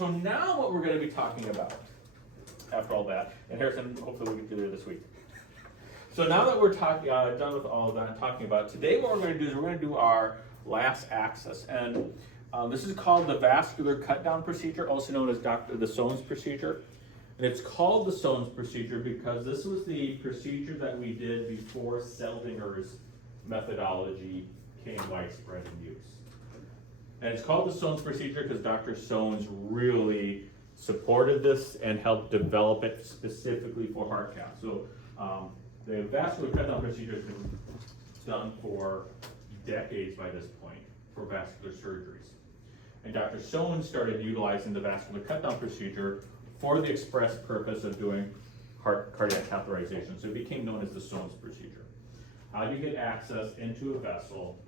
So now what we're going to be talking about, after all that, and Harrison, hopefully we get through there this week. So now that we're done with all of that and talking about, today what we're going to do is we're going to do our last access. And this is called the vascular cut-down procedure, also known as the Soane's procedure. And it's called the Soane's procedure because this was the procedure that we did before Seldinger's methodology became widespread in use. And it's called the Soane's procedure because Dr. Soane's really supported this and helped develop it specifically for heart cath. So the vascular cut-down procedure has been done for decades by this point for vascular surgeries. And Dr. Soane started utilizing the vascular cut-down procedure for the express purpose of doing cardiac catheterization. So it became known as the Soane's procedure. How do you get access into a vessel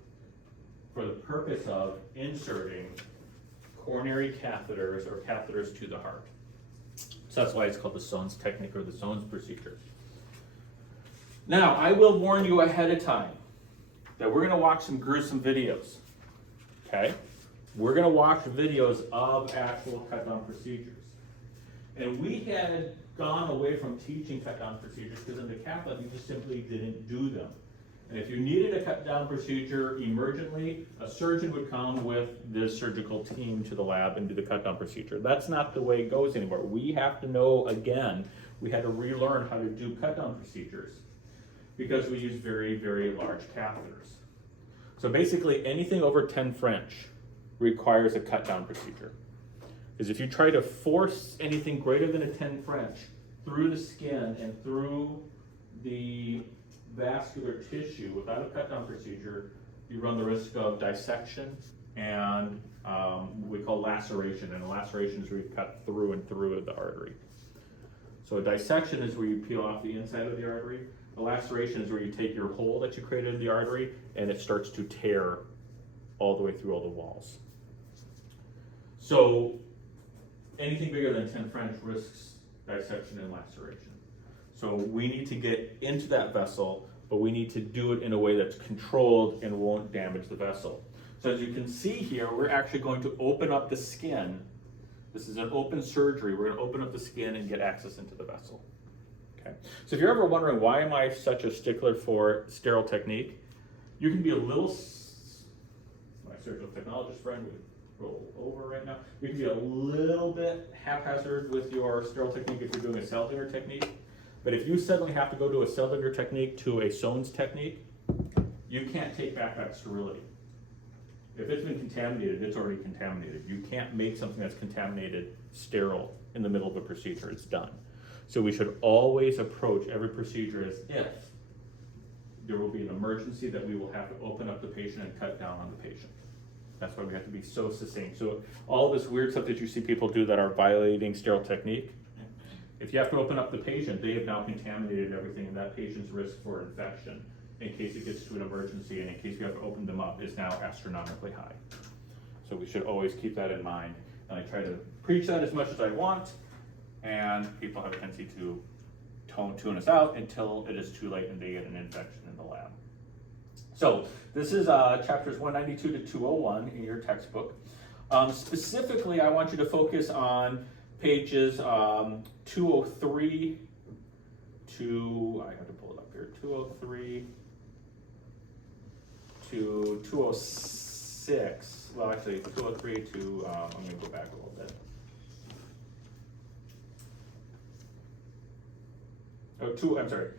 for the purpose of inserting coronary catheters or catheters to the heart? So that's why it's called the Soane's technique or the Soane's procedure. Now, I will warn you ahead of time that we're going to watch some gruesome videos, okay? We're going to watch videos of actual cut-down procedures. And we had gone away from teaching cut-down procedures because in the cath lab, you just simply didn't do them. And if you needed a cut-down procedure emergently, a surgeon would come with this surgical team to the lab and do the cut-down procedure. That's not the way it goes anymore. We have to know, again, we had to relearn how to do cut-down procedures because we use very, very large catheters. So basically, anything over 10 French requires a cut-down procedure. Because if you try to force anything greater than a 10 French through the skin and through the vascular tissue without a cut-down procedure, you run the risk of dissection and what we call laceration. And a laceration is where you cut through and through the artery. So a dissection is where you peel off the inside of the artery. A laceration is where you take your hole that you created in the artery and it starts to tear all the way through all the walls. So anything bigger than 10 French risks dissection and laceration. So we need to get into that vessel, but we need to do it in a way that's controlled and won't damage the vessel. So as you can see here, we're actually going to open up the skin. This is an open surgery. We're going to open up the skin and get access into the vessel. Okay. So if you're ever wondering why am I such a stickler for sterile technique, you can be a little, my surgical technologist friend would roll over right now. You can be a little bit haphazard with your sterile technique if you're doing a Seldinger technique. But if you suddenly have to go to a Seldinger technique to a Soane's technique, you can't take back that sterility. If it's been contaminated, it's already contaminated. You can't make something that's contaminated sterile in the middle of a procedure. It's done. So we should always approach every procedure as if there will be an emergency that we will have to open up the patient and cut down on the patient. That's why we have to be so succinct. So all this weird stuff that you see people do that are violating sterile technique, if you have to open up the patient, they have now contaminated everything, and that patient's risk for infection in case it gets to an emergency and in case you have to open them up is now astronomically high. So we should always keep that in mind. And I try to preach that as much as I want, and people have a tendency to tune us out until it is too late and they get an infection in the lab. So this is chapters 192 to 201 in your textbook. Specifically, I want you to focus on pages 203 to, I have to pull it up here, 203 to 206. Well, actually, 203 to, I'm going to go back a little bit. Oh, I'm sorry.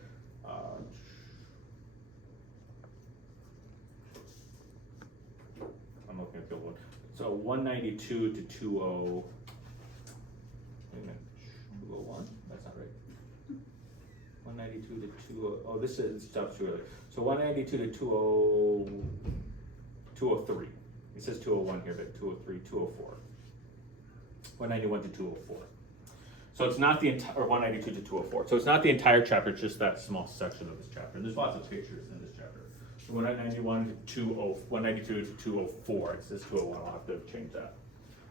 I'm looking at the old one. So 192 to 20. Wait a minute. 201? That's not right. 192 to 20. Oh, this is stuff too early. So 192 to 203. It says 201 here, but 203, 204. 191 to 204. So it's not the entire, or 192 to 204. So it's not the entire chapter, it's just that small section of this chapter. And there's lots of pictures in this chapter. So 191 to 192 to 204. It says 201. I'll have to change that.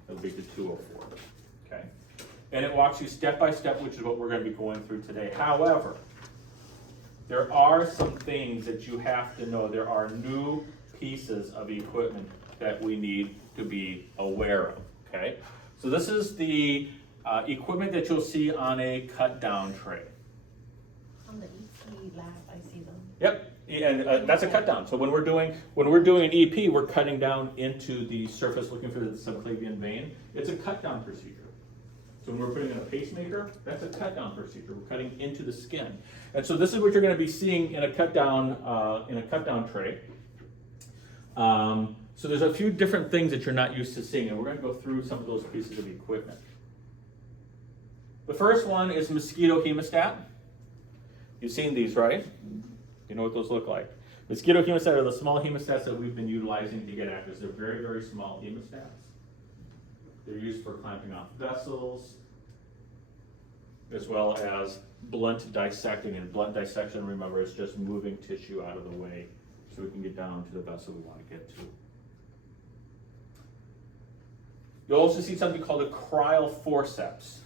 It'll be to 204. Okay. And it walks you step by step, which is what we're going to be going through today. However, there are some things that you have to know. There are new pieces of equipment that we need to be aware of. Okay. So this is the equipment that you'll see on a cut-down tray. On the EP lab, I see them. Yep, and that's a cut-down. So when we're doing an EP, we're cutting down into the surface looking for the subclavian vein. It's a cut-down procedure. So when we're putting in a pacemaker, that's a cut-down procedure. We're cutting into the skin. And so this is what you're going to be seeing in a cut-down tray. So there's a few different things that you're not used to seeing, and we're going to go through some of those pieces of equipment. The first one is mosquito hemostat. You've seen these, right? You know what those look like. Mosquito hemostat are the small hemostats that we've been utilizing to get actors. They're very, very small hemostats. They're used for clamping off vessels, as well as blunt dissecting. And blunt dissection, remember, is just moving tissue out of the way so we can get down to the vessel we want to get to. You'll also see something called a cryoforceps.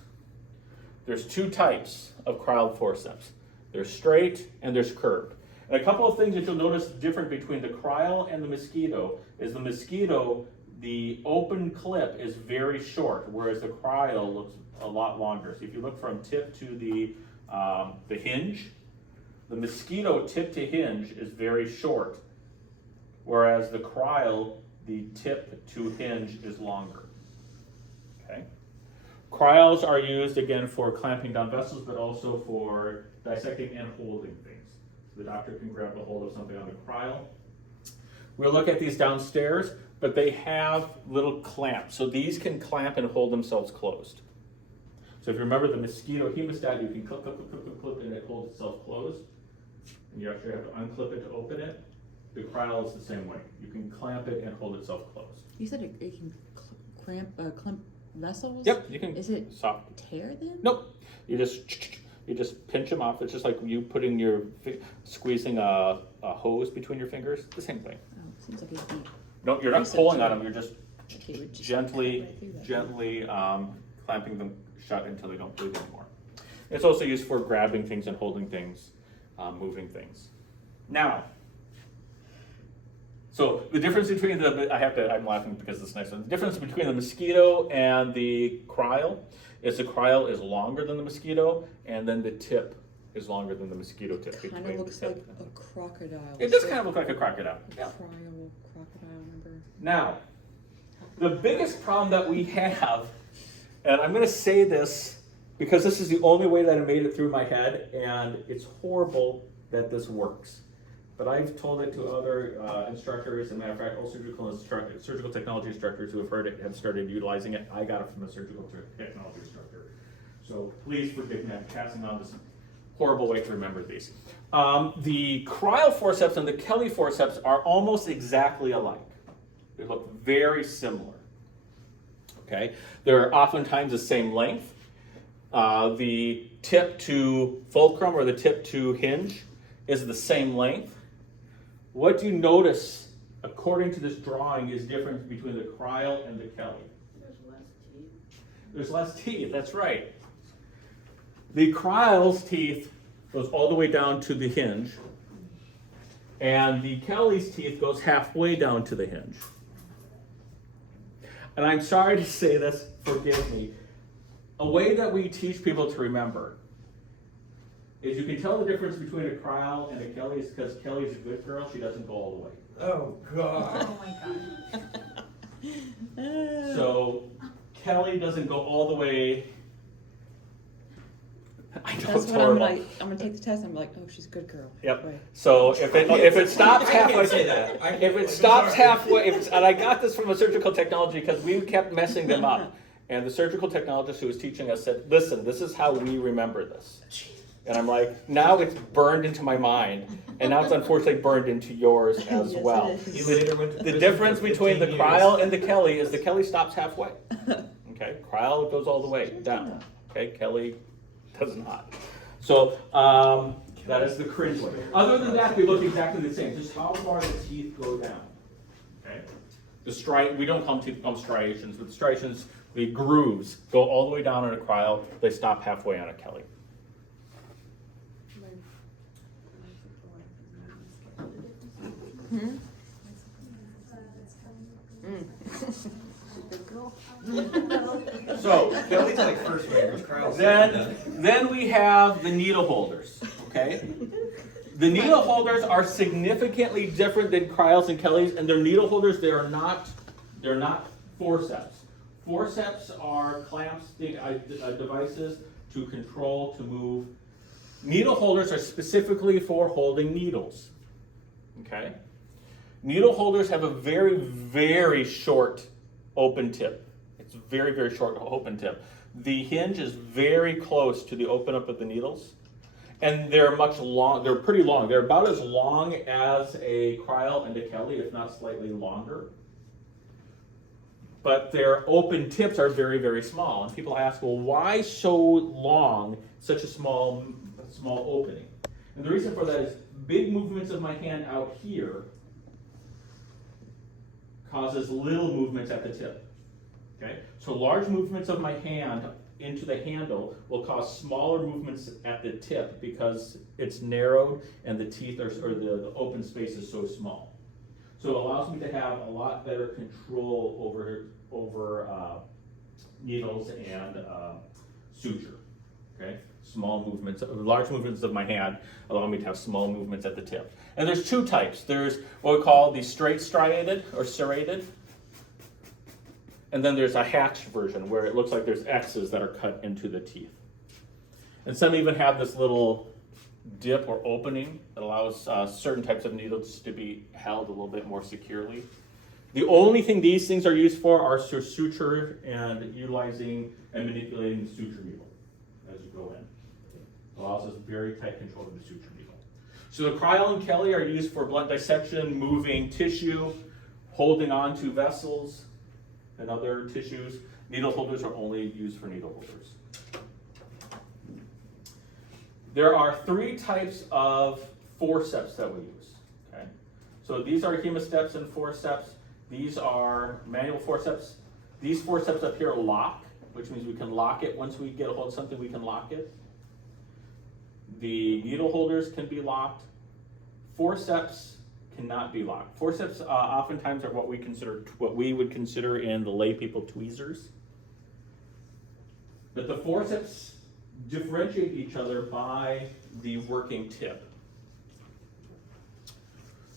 There's two types of cryoforceps. There's straight and there's curved. And a couple of things that you'll notice different between the cryo and the mosquito is the mosquito, the open clip is very short, whereas the cryo looks a lot longer. So if you look from tip to the hinge, the mosquito tip to hinge is very short, whereas the cryo, the tip to hinge is longer. Okay. Cryos are used again for clamping down vessels, but also for dissecting and holding things. The doctor can grab a hold of something on the cryo. We'll look at these downstairs, but they have little clamps. So these can clamp and hold themselves closed. So if you remember the mosquito hemostat, you can clip, and it holds itself closed. And you actually have to unclip it to open it. The cryo is the same way. You can clamp it and hold itself closed. You said it can clamp vessels? Yep, you can. Is it soft tear them? Nope. You just pinch them off. It's just like you putting squeezing a hose between your fingers. The same thing. Oh, seems like it'd be. No, you're not pulling on them. You're just Okay, gently clamping them shut until they don't bleed anymore. It's also used for grabbing things and holding things, moving things. Now, so the difference between I'm laughing because this next one. The difference between the mosquito and the cryo is the cryo is longer than the mosquito, and then the tip is longer than the mosquito tip. Kind of looks like a crocodile. It does kind of look like a crocodile. Yeah. Crocodile number. Now, the biggest problem that we have, and I'm going to say this because this is the only way that I made it through my head, and it's horrible that this works. But I've told it to other instructors, and matter of fact, all surgical technology instructors who have heard it have started utilizing it. I got it from a surgical technology instructor. So please forgive me, I'm passing on this horrible way to remember these. The cryoforceps and the Kelly forceps are almost exactly alike. They look very similar. Okay, they're oftentimes the same length. The tip to fulcrum or the tip to hinge is the same length. What do you notice, according to this drawing, is different between the cryo and the Kelly? There's less teeth. There's less teeth, that's right. The cryo's teeth goes all the way down to the hinge, and the Kelly's teeth goes halfway down to the hinge. And I'm sorry to say this, forgive me. A way that we teach people to remember is you can tell the difference between a cryo and a Kelly is because Kelly's a good girl, she doesn't go all the way. Oh, God. Oh my God. So Kelly doesn't go all the way. I know That's it's what horrible. I'm gonna take the test. I'm like, oh, she's a good girl. Yep. Right. So if it stops I halfway, can't say that. I can't- if it stops halfway, and I got this from a surgical technology because we kept messing them up, and the surgical technologist who was teaching us said, "Listen, this is how we remember this." And I'm like, now it's burned into my mind, and now it's unfortunately burned into yours as Yes, well. it is. He later went to The prison difference for between the 15 years. cryo and the Kelly is the Kelly stops halfway. Okay, cryo goes all the way down. Okay, Kelly does not. So that is the cringe one. Other than that, they look exactly the same. Just how far the teeth go down. Okay, we don't call them teeth, we call them striations. But the striations, the grooves, go all the way down on a cryo. They stop halfway on a Kelly. Good girl. So, Kelly's like first one, Carl's second. then we have the needle holders, okay? The needle holders are significantly different than Kryle's and Kelly's, and they're needle holders, they're not forceps. Forceps are clamps, devices to control, to move. Needle holders are specifically for holding needles, okay? Needle holders have a very, very short open tip. It's a very, very short open tip. The hinge is very close to the open up of the needles, and they're they're pretty long. They're about as long as a Kryle and a Kelly, if not slightly longer. But their open tips are very, very small. And people ask, well, why so long, such a small opening? And the reason for that is big movements of my hand out here causes little movements at the tip. Okay? So large movements of my hand into the handle will cause smaller movements at the tip because it's narrowed and the teeth are, or the open space is so small. So it allows me to have a lot better control over needles and suture. Okay? Small movements, large movements of my hand allow me to have small movements at the tip. And there's two types. There's what we call the straight striated or serrated. And then there's a hatched version where it looks like there's X's that are cut into the teeth. And some even have this little dip or opening that allows certain types of needles to be held a little bit more securely. The only thing these things are used for are suture and utilizing and manipulating the suture needle as you go in. It allows us very tight control of the suture needle. So the Kryle and Kelly are used for blunt dissection, moving tissue, holding on to vessels and other tissues. Needle holders are only used for needle holders. There are three types of forceps that we use. Okay? So these are hemisteps and forceps. These are manual forceps. These forceps up here lock, which means we can lock it. Once we get a hold of something, we can lock it. The needle holders can be locked. Forceps cannot be locked. Forceps oftentimes are what we would consider in the lay people tweezers. But the forceps differentiate each other by the working tip.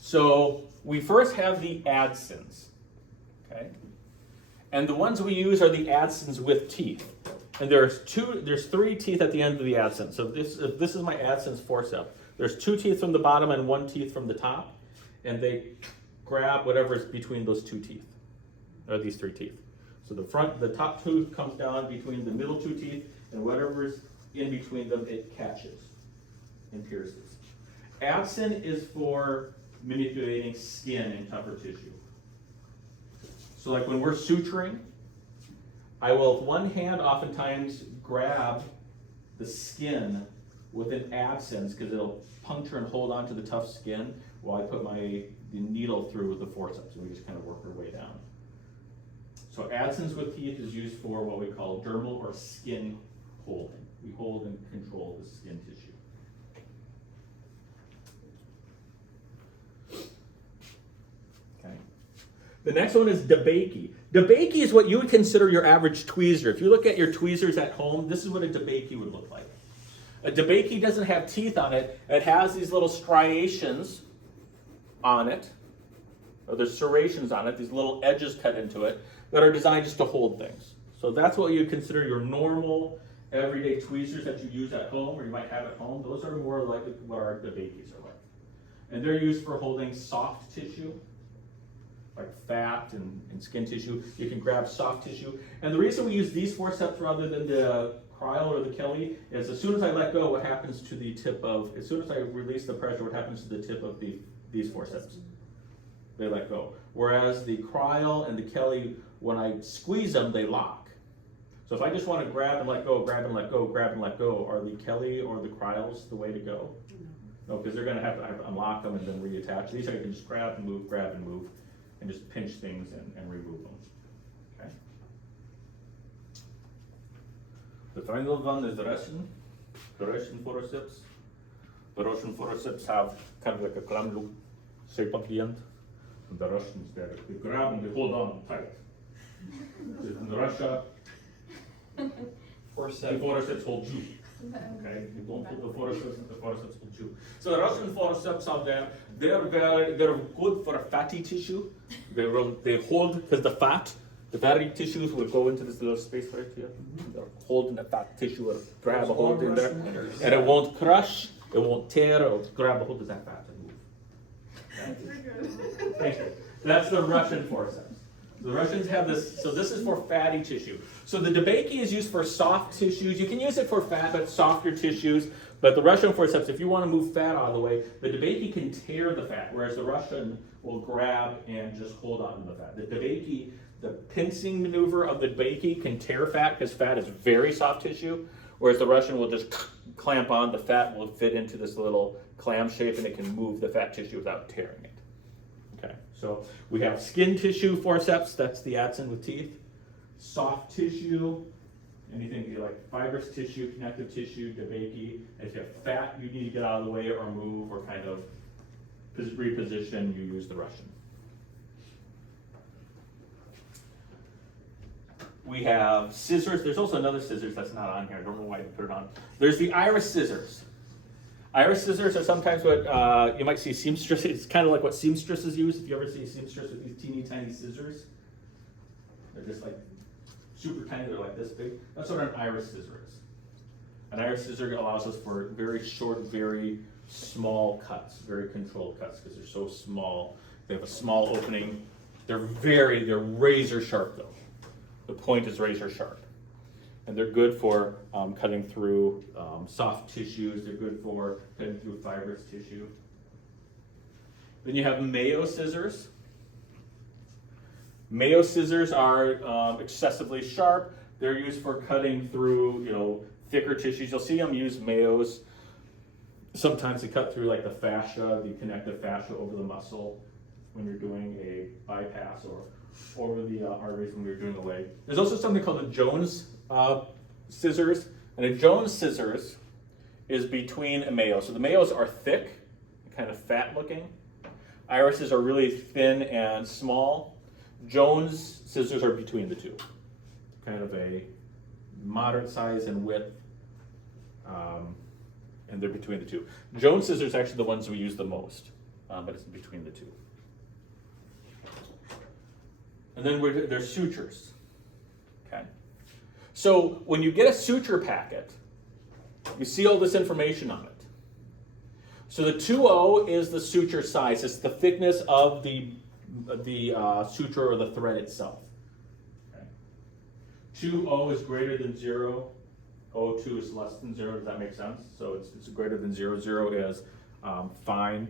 So we first have the Adsons, okay? And the ones we use are the Adsons with teeth. And there's three teeth at the end of the Adson. So this is my Adsons forceps. There's two teeth from the bottom and one teeth from the top, and they grab whatever's between those two teeth, or these three teeth. So the top tooth comes down between the middle two teeth, and whatever's in between them, it catches and pierces. Adson is for manipulating skin and tougher tissue. So like when we're suturing, I will with one hand oftentimes grab the skin with an Adsons because it'll puncture and hold on to the tough skin while I put the needle through the forceps, and we just kind of work our way down. So Adsons with teeth is used for what we call dermal or skin holding. We hold and control the skin tissue. Okay. The next one is DeBakey. DeBakey is what you would consider your average tweezer. If you look at your tweezers at home, this is what a DeBakey would look like. A DeBakey doesn't have teeth on it. It has these little striations on it, or there's serrations on it, these little edges cut into it that are designed just to hold things. So that's what you consider your normal everyday tweezers that you use at home, or you might have at home. Those are more like what our DeBakeys are like. And they're used for holding soft tissue, like fat and skin tissue. You can grab soft tissue. And the reason we use these forceps rather than the Kryle or the Kelly is as soon as I let go, what happens to the tip of, as soon as I release the pressure, what happens to the tip of these forceps? They let go. Whereas the Kryle and the Kelly, when I squeeze them, they lock. So if I just want to grab and let go, grab and let go, grab and let go, are the Kelly or the Kryles the way to go? No, because they're going to have to unlock them and then reattach. These I can just grab and move, and just pinch things and remove them. Okay. The final one is the Russian forceps. The Russian forceps have kind of like a clam loop shape at the end. And the Russians, they grab and they hold on tight. In Russia, the forceps hold you. Okay, you don't put the forceps hold you. So the Russian forceps are there. They're good for fatty tissue. They hold because the fatty tissues will go into this little space right here. They're holding the fat tissue, it'll grab a hold in there, and it won't crush, it won't tear, it'll grab a hold of that fat and move. That's pretty good. Thank you. That's the Russian forceps. The Russians have this, so this is for fatty tissue. So the DeBakey is used for soft tissues. You can use it for fat, but softer tissues. But the Russian forceps, if you want to move fat out of the way, the DeBakey can tear the fat, whereas the Russian will grab and just hold on to the fat. The DeBakey, the pincing maneuver of the DeBakey can tear fat because fat is very soft tissue, whereas the Russian will just clamp on. The fat will fit into this little clam shape and it can move the fat tissue without tearing it. Okay, so we have skin tissue forceps, that's the Adson with teeth. Soft tissue, anything you like fibrous tissue, connective tissue, DeBakey. If you have fat you need to get out of the way or move or kind of reposition, you use the Russian. We have scissors. There's also another scissors that's not on here. I don't know why you put it on. There's the iris scissors. Iris scissors are sometimes what you might see seamstress. It's kind of like what seamstresses use. If you ever see a seamstress with these teeny tiny scissors, they're just like super tiny. They're like this big. That's what an iris scissor is. An iris scissor allows us for very short, very small cuts, very controlled cuts because they're so small. They have a small opening. They're razor sharp though. The point is razor sharp. And they're good for cutting through soft tissues. They're good for cutting through fibrous tissue. Then you have Mayo scissors. Mayo scissors are excessively sharp. They're used for cutting through, thicker tissues. You'll see them use Mayos. Sometimes they cut through like the fascia, the connective fascia over the muscle when you're doing a bypass or over the arteries when you're doing a leg. There's also something called a Jones scissors, and a Jones scissors is between a Mayo. So the Mayos are thick, kind of fat looking. Irises are really thin and small. Jones scissors are between the two, kind of a moderate size and width, and they're between the two. Jones scissors are actually the ones we use the most, but it's between the two. And then there's sutures, okay? So when you get a suture packet, you see all this information on it. So the 2O is the suture size. It's the thickness of the suture or the thread itself. Okay. 2O is greater than 0. O2 is less than 0. Does that make sense? So it's greater than 0. 0 is fine.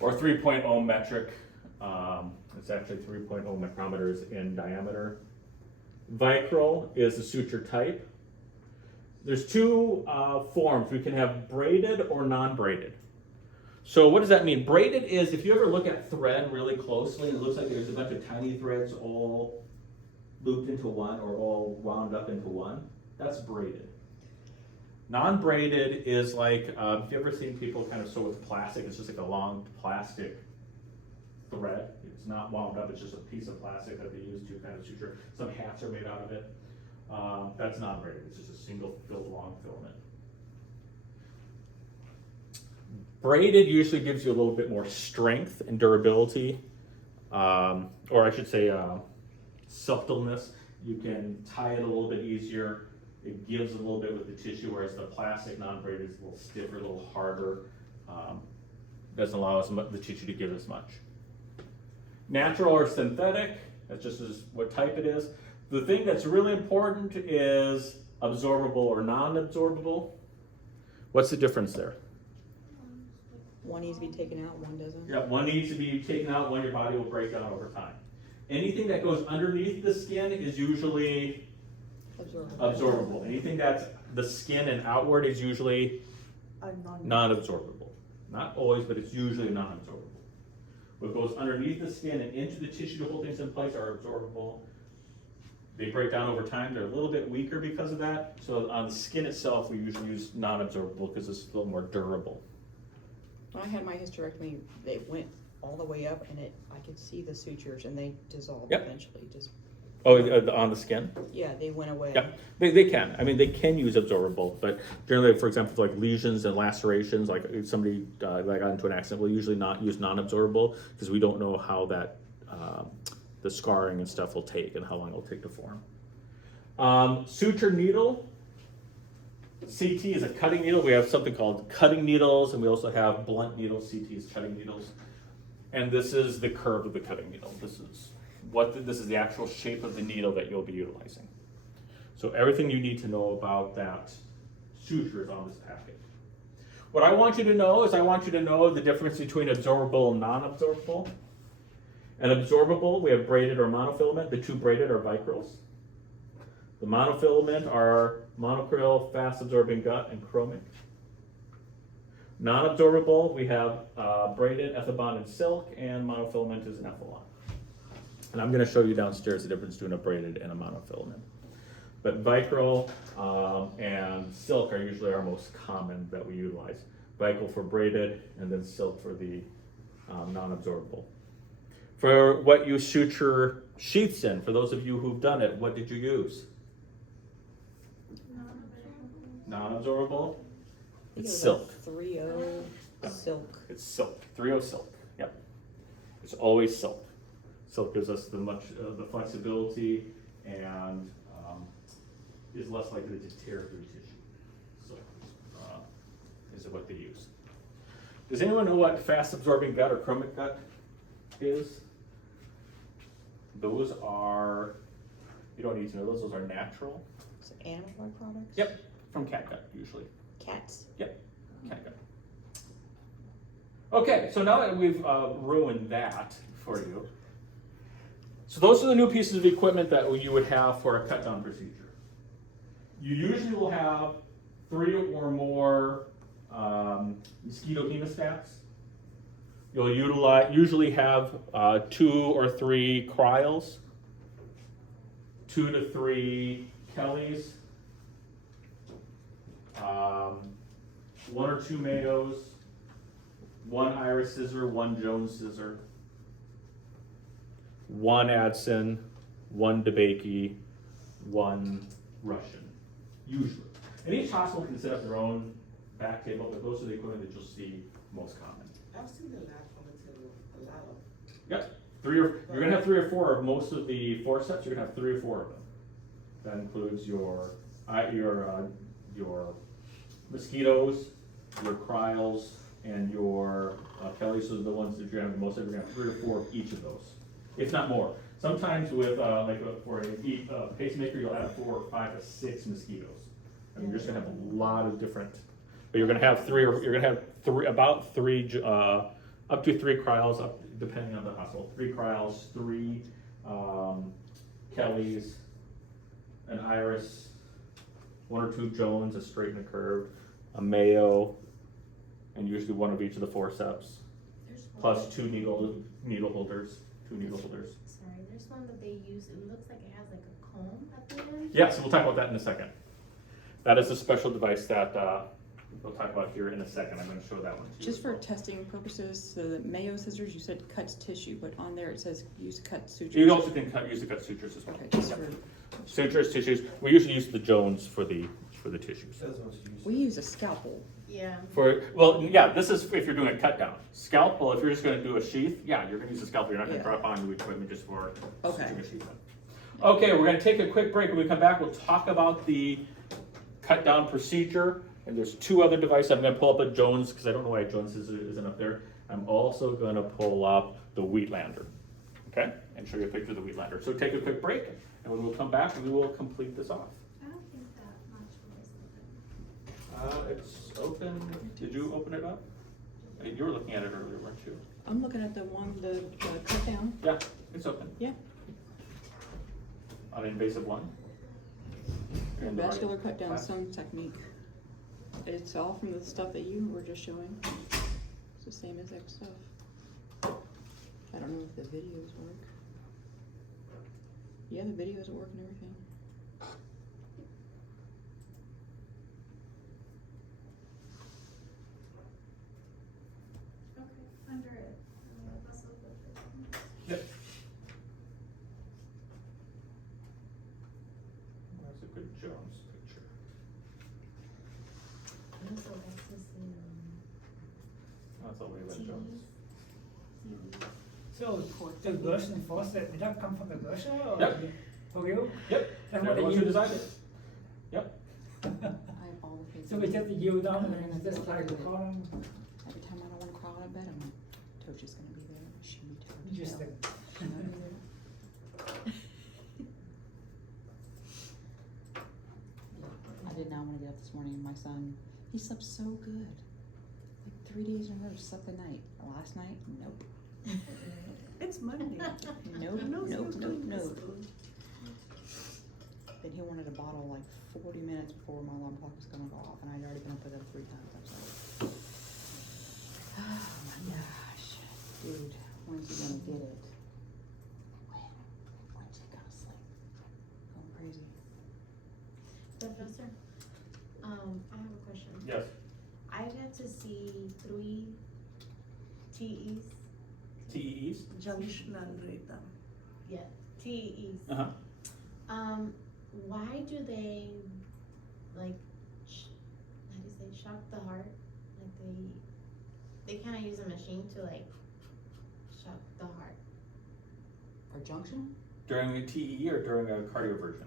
Or 3.0 metric. It's actually 3.0 micrometers in diameter. Vicryl is the suture type. There's two forms. We can have braided or non-braided. So what does that mean? Braided is, if you ever look at thread really closely, it looks like there's a bunch of tiny threads all looped into one or all wound up into one. That's braided. Non-braided is like, if you ever seen people kind of sew with plastic, it's just like a long plastic thread. It's not wound up, it's just a piece of plastic that they use to kind of suture. Some hats are made out of it. That's non-braided, it's just a single long filament. Braided usually gives you a little bit more strength and durability, or I should say suppleness. You can tie it a little bit easier. It gives a little bit with the tissue, whereas the plastic non-braided is a little stiffer, a little harder. Doesn't allow us the tissue to give as much. Natural or synthetic, that's just what type it is. The thing that's really important is absorbable or non-absorbable. What's the difference there? One needs to be taken out, one doesn't. Yeah, one needs to be taken out, one your body will break down over time. Anything that goes underneath the skin is usually absorbable. Anything that's the skin and outward is usually non-absorbable. Not always, but it's usually non-absorbable. What goes underneath the skin and into the tissue to hold things in place are absorbable. They break down over time. They're a little bit weaker because of that. So on the skin itself, we usually use non-absorbable because it's a little more durable. When I had my hysterectomy, they went all the way up and I could see the sutures and they dissolved eventually. Just Oh, on the skin? Yeah, they went away. Yeah, they can. I mean, they can use absorbable, but generally, for example, for like lesions and lacerations, like if somebody that got into an accident, we'll usually not use non-absorbable because we don't know how that the scarring and stuff will take and how long it'll take to form. Suture needle. CT is a cutting needle. We have something called cutting needles, and we also have blunt needles. CT is cutting needles, and this is the curve of the cutting needle. This is the actual shape of the needle that you'll be utilizing. So everything you need to know about that suture is on this packet. What I want you to know is I want you to know the difference between absorbable and non-absorbable. And absorbable, we have braided or monofilament. The two braided are vicryls. The monofilament are monocryl, fast-absorbing gut, and chromic. Non-absorbable, we have braided, ethibond, silk, and monofilament is an epsilon. And I'm going to show you downstairs the difference between a braided and a monofilament. But vicryl and silk are usually our most common that we utilize. Vicryl for braided, and then silk for the non-absorbable. For what you suture sheaths in, for those of you who've done it, what did you use? Non-absorbable? It's silk. 3-0 silk. It's silk. 3-0 silk. Yep. It's always silk. Silk gives us the flexibility and is less likely to tear through tissue. So is what they use. Does anyone know what fast-absorbing gut or chromic gut is? Those are, you don't need to know those. Those are natural. Is it animal products? Yep. From cat gut usually. Cats. Yep, cat gut. Okay, so now that we've ruined that for you, so those are the new pieces of equipment that you would have for a cut-down procedure. You usually will have 3 or more mosquito hemostats. You'll usually have 2 or 3 cryals, 2 to 3 Kellys, 1 or 2 Mayos, 1 Iris scissor, 1 Jones scissor, 1 Adson, 1 DeBakey, 1 Russian, usually. And each hospital can set up their own back table, but those are the equipment that you'll see most common. I've seen the lab on the table a lot of. Yep, you're gonna have 3 or 4 of most of the forceps. You're gonna have 3 or 4 of them. That includes your mosquitoes, your cryals, and your Kellys. Those are the ones that you're gonna have the most of. You're gonna have 3 or 4 of each of those, if not more. Sometimes with for a pacemaker, you'll have 4 or 5 or 6 mosquitoes. I mean, you're just gonna have a lot of different. But you're gonna have 3, or you're gonna have about 3, up to 3 cryals, depending on the hospital. 3 cryals, 3 Kellys, an Iris, 1 or 2 Jones, a straight and a curved, a Mayo, and usually 1 of each of the forceps, plus 2 needle holders, 2 needle holders. Sorry, there's one that they use, it looks like it has like a comb at the end. Yeah, so we'll talk about that in a second. That is a special device that we'll talk about here in a second. I'm going to show that one to you. Just as for well. testing purposes, so the Mayo scissors, you said cuts tissue, but on there it says use cut sutures. You also can use the cut sutures as well. Okay, just Yep. for, Sutures, tissues. We usually use the Jones for the tissues. Those ones you use. we use a scalpel. Yeah. This is if you're doing a cut down. Scalpel, if you're just going to do a sheath, yeah, you're going to use a scalpel. You're not going to Yeah. drop on new equipment just for Okay. suturing a sheath. Okay, we're going to take a quick break. When we come back, we'll talk about the cut down procedure. And there's 2 other devices. I'm going to pull up a Jones because I don't know why Jones isn't up there. I'm also going to pull up the Wheatlander, okay, and show you a picture of the Wheatlander. So take a quick break, and when we'll come back, we will complete this off. I don't think that much was open. It's open. Did you open it up? You were looking at it earlier, weren't you? I'm looking at the cut down. Yeah, it's open. Yeah. On invasive one. You're in the right Vascular cut down, class. some technique. It's all from the stuff that you were just showing. It's the same exact stuff. I don't know if the videos work. Yeah, the videos work and everything. Okay, under it. Yep. Lynn Jones. So the version faucet, did that come from the version or? Yep. For real? Yep, That's they're what the they ones who use. designed it. Yep. I have all the faith. So we just yield down and then it's just like the column, Every time I don't wanna crawl out of bed, I'm like, Tochi's gonna be there, she be tired. interesting. She'll be there. I did not wanna get up this morning, and my son, he slept so good. Like 3 days in a row, slept the night. Last night, nope. It's Monday. Nope, No, nope, it's nope, not nope. good. Then he wanted a bottle like 40 minutes before my alarm clock was gonna go off, and I'd already been up with him 3 times. I was like, oh my gosh, dude, when's he gonna get it? When's he gonna sleep? Going crazy. Professor, I have a question. Yes. I got to see 3 TEs. TEEs? Junctional rhythm. Yeah, TEs. Uh-huh. Why do they, like, how do you say, shock the heart? Like they kinda use a machine to, like, shock the heart. For junction? During a TEE or during a cardioversion?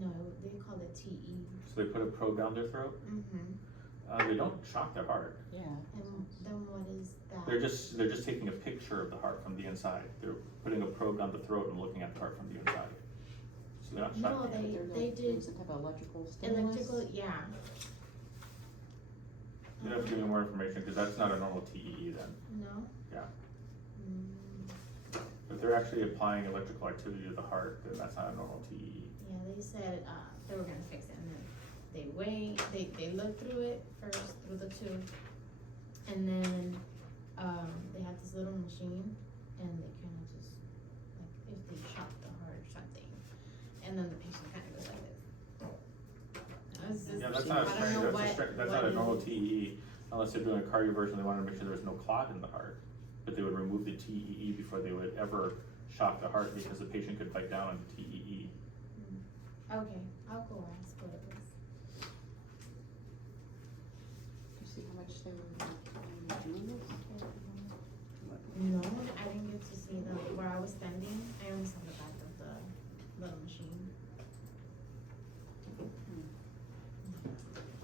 No, they call it TE. So they put a probe down their throat? Mm-hmm. They don't shock their heart. Yeah. And then what is that? They're just taking a picture of the heart from the inside. They're putting a probe down the throat and looking at the heart from the inside. So they're not No, shocking. they did Some type of electrical stimulus? electrical, yeah. You'd have to give me more information, because that's not a normal TEE then. No? Yeah. Mm, If they're actually applying electrical activity to the heart, then that's not a normal TEE. yeah, they said, they were gonna fix it, and then they wait, they looked through it first, through the tube. And then, they had this little machine, and they kinda just, like, if they shock the heart or something, and then the patient kinda goes like this. It's just- Yeah, that's not a I straight, don't know that's not a normal TEE, unless they're doing a cardioversion, they wanna make sure there's no clot in the heart. But they would remove the TEE before they would ever shock the heart, because the patient could bite down on the TEE. Okay, I'll go ask what it was. You see how much they were doing this? No, I didn't get to see where I was standing, I only saw the back of the little machine.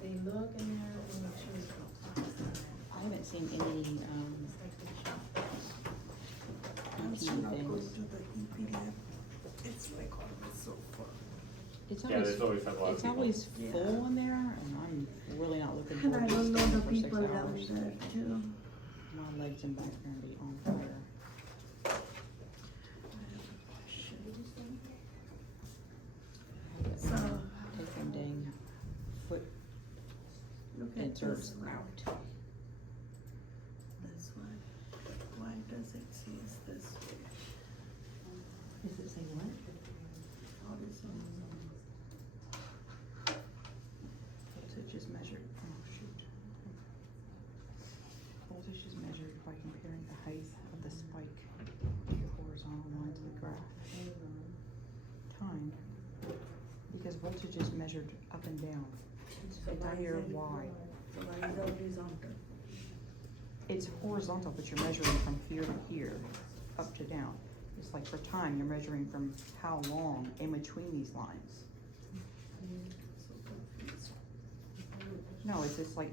They look in there and make sure there's no clots. I haven't seen any, It's like they shot. I'm EP still not going things. to the EP lab. It's like always so far. It's Yeah, always, there's always have a lot of it's people. always Yeah. full in there, and I'm really not looking And forward I to don't know staying the for 6 people down hours. there too. My legs and back are gonna be on fire. I have a question. So, Take them dang foot look at inserts this one. out. This one. Why does it say it's this way? Does it say what? Horizontal. Voltage is measured, oh shoot. Voltage is measured by comparing the height of the spike to the horizontal lines of the graph. Time, because voltage is measured up and down. So It's why here, is it- why? So why is it horizontal? It's horizontal, but you're measuring from here to here, up to down. It's like for time, you're measuring from how long in between these lines. So confused. No, it's just like,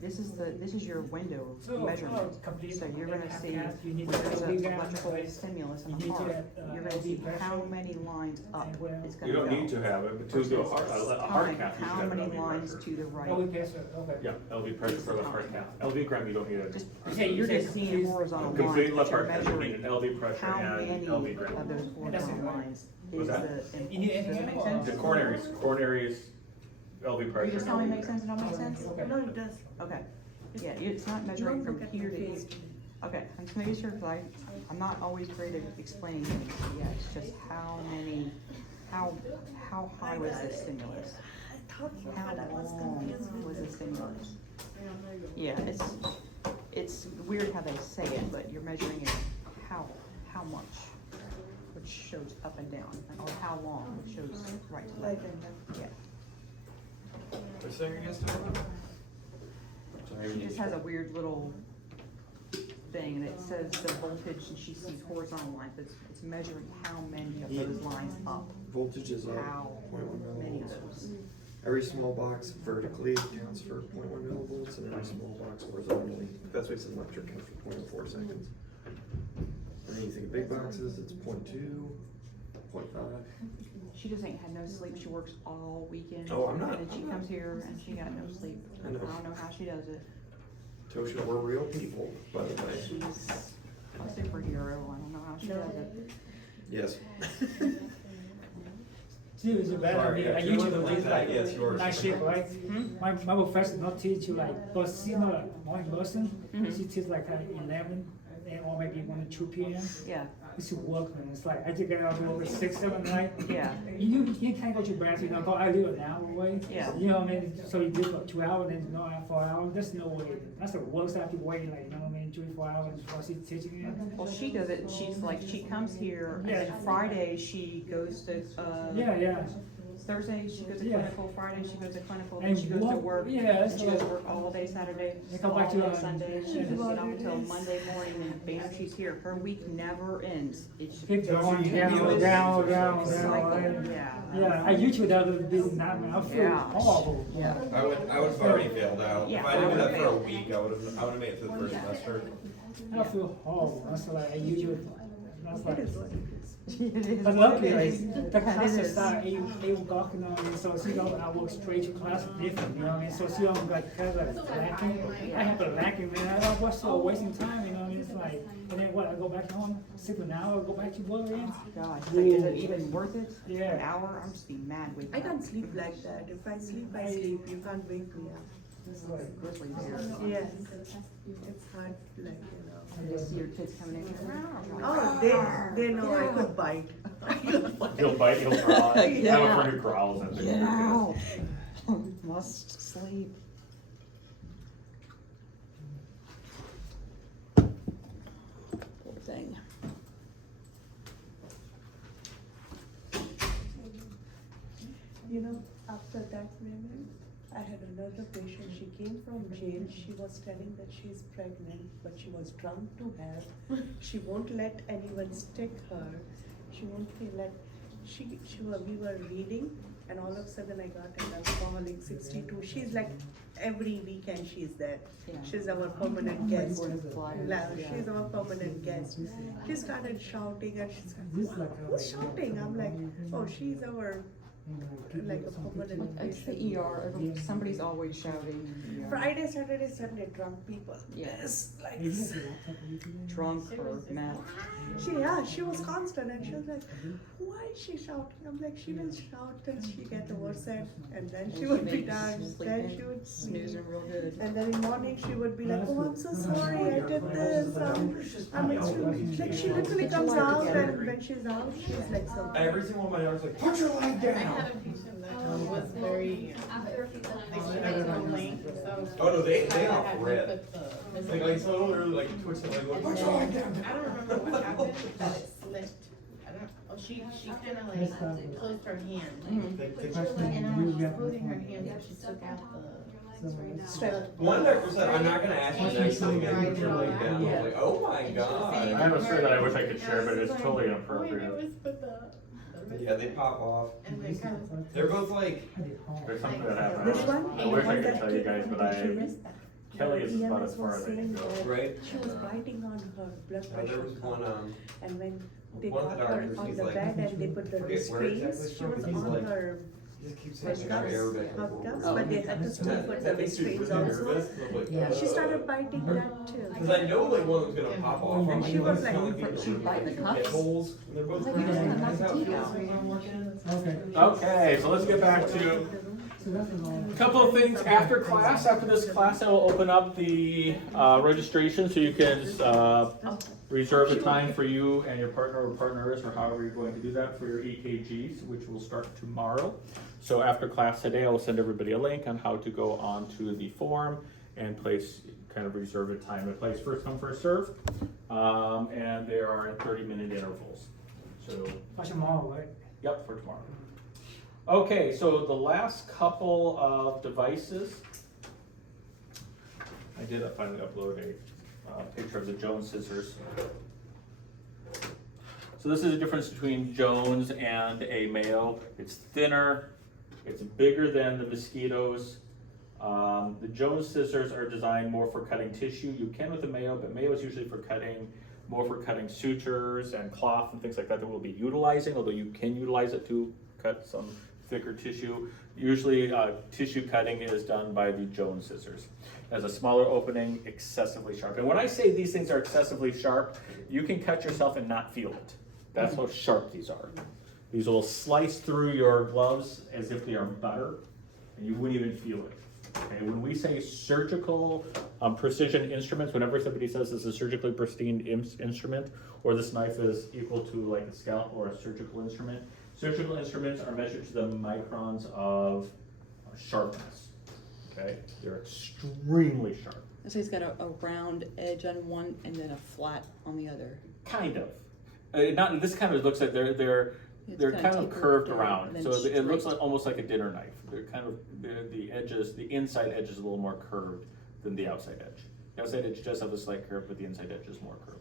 this is your window So, measurement. complete So you're gonna see half-cast, you need when to there's have an big gap electrical place. stimulus in You the need to heart, have, you're gonna see LV how pressure many lines up and where- it's You gonna go. don't need to have it, but to do a heart, a heart cath, you should How have an many LV lines pressure. to the Oh, right? we pass it, okay. Yeah, LV pressure for the heart cath. LV gram, you don't need it. Just, Okay, you're you just said seeing please- horizontal Complete lines, but left you're heart cath, you need measuring an LV pressure how and many LV of gram. those horizontal right. lines What's is that? the impulse. You need anything Does that make else? sense? The coronaries, LV pressure. Are you just telling me it makes sense, it don't make sense? Okay. No, it does. Okay, yeah, it's not measuring Don't from look at here my to here. face. Okay, I'm just making sure, cause I'm not always great at explaining things, yeah, it's just how many, how high was the stimulus? I thought so, How but I was long confused with was the this. stimulus? Yeah, it's weird how they say it, but you're measuring it how much, which shows up and down, or how long, which shows right to Right left, and left. yeah. What's that against? She just has a weird little thing, and it says the voltage, and she sees horizontal lines, but it's measuring how many of those lines up. Voltage is up How 0.1 many of millivolts. those? Every small box vertically counts for 0.1 millivolts, and every small box horizontally, that's what it says electric, counts for 0.04 seconds. And then you think of big boxes, it's 0.2, 0.5. She just ain't had no sleep, she works all weekend. Oh, I'm not- And then she I'm not- comes here and she got no sleep. I I know. don't know how she does it. Tosha, we're real people, by the way. She's a superhero, I don't know how she does it. Yes. See, it's bad. Sorry, I if usually you're do looking this like that, like yes, yours. night shift, right? My professor not teach you like, but she's not a morning person. She teach like at 11 or maybe 1 or 2 p.m. Yeah, It's work, man. It's like I just get out of work at 6, 7 at night. yeah, You can't go to bed, you know, go, I live an hour away. Yeah. You know what I mean? So you do for 2 hours, then you know, 4 hours. There's no way. That's the worst I have to wait, like, you know what I mean, 3, 4 hours while she's teaching it. well, she does it, she's like, she comes here, and Yeah. then Friday, she goes to, Yeah. Thursday, she goes to Yeah. clinical, Friday, she goes to clinical, then And she goes to what- work. yeah, And she goes to so- work all day Saturday, And come all back to, day Sunday, she doesn't get off yeah. until Monday morning, and bam, she's here. Her week never ends. It's Keep going you down, know, down, it's down, cycle, down. yeah. Yeah, I usually do a bit nightmare. I feel Yeah. horrible. Yeah. I would have already failed out. If Yeah. I didn't do that for a week, I would have made it through the first semester. I feel horrible. That's like I usually. That's like. It is But what luckily, it like, is. the It class is. start 8 o'clock, you know what I mean? So she don't, I work straight to class different, you know what I mean? So she don't like kind of like lacking. I have a lacking, man. I don't watch so wasting time, you know what I mean? It's like, and then what, I go back home, sleep an hour, go back to work again? God, it's like, is it even worth it? Yeah. An hour? I'm just be mad with I can't sleep like that. If I sleep, I sleep. You can't wake me up. It's like, grizzly bear. Yes. It's hard, like, you know. And you see your kids coming in here. Oh, they know I could bite. He'll bite, he'll growl. I have a Yeah. friend who growls at me. Get out. Must sleep. Poor thing. You know, after that moment, I had another patient. She came from jail. She was telling that she's pregnant, but she was drunk to hell. She won't let anyone stick her. She won't be let. We were reading, and all of a sudden I got an alcoholic 62. She's like every weekend she's there. Yeah. She's our permanent guest. Flyers, Yeah, yeah. she's our permanent guest. She started shouting, and she's This like, like a- who's shouting? I'm like, oh, she's our like a permanent It's the patient. ER, somebody's always shouting. in the ER. Friday, Saturday, Sunday, drunk people. Yeah. Yes, like Drunk or mad. she was constant, and she was like, why is she shouting? I'm like, she will shout till she get over it, and then she would be done. Then she would Snoozing real good. And then in the morning she would be like, oh, I'm so sorry, I did this. I'm extremely, like she literally comes out, and when she's out, she's like so. Every single one of my daughters like, put your leg I down. had a patient that was very, like, she never complained, so. Oh no, they I off had to rip. put the- Like so literally like twitch their leg like, put your leg down. I don't remember what happened, but it slipped. I don't, oh, she kinda like closed her hand. They- they- And when she was closing her hand, she took out the. One doctor said, I'm not gonna ask you nicely again, put your leg down. I was like, oh my I god. have a story that I wish I could share, but it's totally All we inappropriate. do is put the. Yeah, they pop off. And they kind of. They're both like, There's something that happened. This one? I wish I could tell you guys, but Kelly is The about EMS as far was as I can saying go. that right? She was biting on her blood There pressure was cuff, one, and when they one of got the her doctors, on he's the like- bed and they put the forget where exactly restraints, it's she from, was but he's on like- her he just keeps like saying Arabic. cuffs, Oh, but they had to still put the That makes me restraints really also. nervous. I'm like, She started biting that too. Cause I know like one was gonna pop off. And she was like- She bite the cuffs? Holes, and they're both. Like, you just bleeding. knock That's the how it teeth feels out. when I'm working. Okay. Okay, so let's get back to a couple of things after class. After this class, I will open up the registration so you can reserve the time for you and your partner or partners, or however you're going to do that, for your EKGs, which will start tomorrow. So after class today, I will send everybody a link on how to go onto the form and place, kind of reserve a time and place. First come, first serve. And there are 30-minute intervals. So For tomorrow, right? yep, for tomorrow. Okay, so the last couple of devices, I did finally upload a picture of the Jones scissors. So this is the difference between Jones and a Mayo. It's thinner, it's bigger than the Mosquitoes. The Jones scissors are designed more for cutting tissue. You can with the Mayo, but Mayo is usually more for cutting sutures and cloth and things like that we'll be utilizing, although you can utilize it to cut some thicker tissue. Usually tissue cutting is done by the Jones scissors. It has a smaller opening, excessively sharp. And when I say these things are excessively sharp, you can cut yourself and not feel it. That's how sharp these are. These will slice through your gloves as if they are butter, and you wouldn't even feel it. Okay, when we say surgical precision instruments, whenever somebody says this is a surgically pristine instrument, or this knife is equal to like a scalpel or a surgical instrument, surgical instruments are measured to the microns of sharpness. Okay, they're extremely sharp. So he's got a round edge on one and then a flat on the other. Kind of. Not this kind of looks like they're kind of curved around, so it looks like almost like a dinner knife. They're kind of the edges, the inside edge is a little more curved than the outside edge. The outside edge does have a slight curve, but the inside edge is more curved.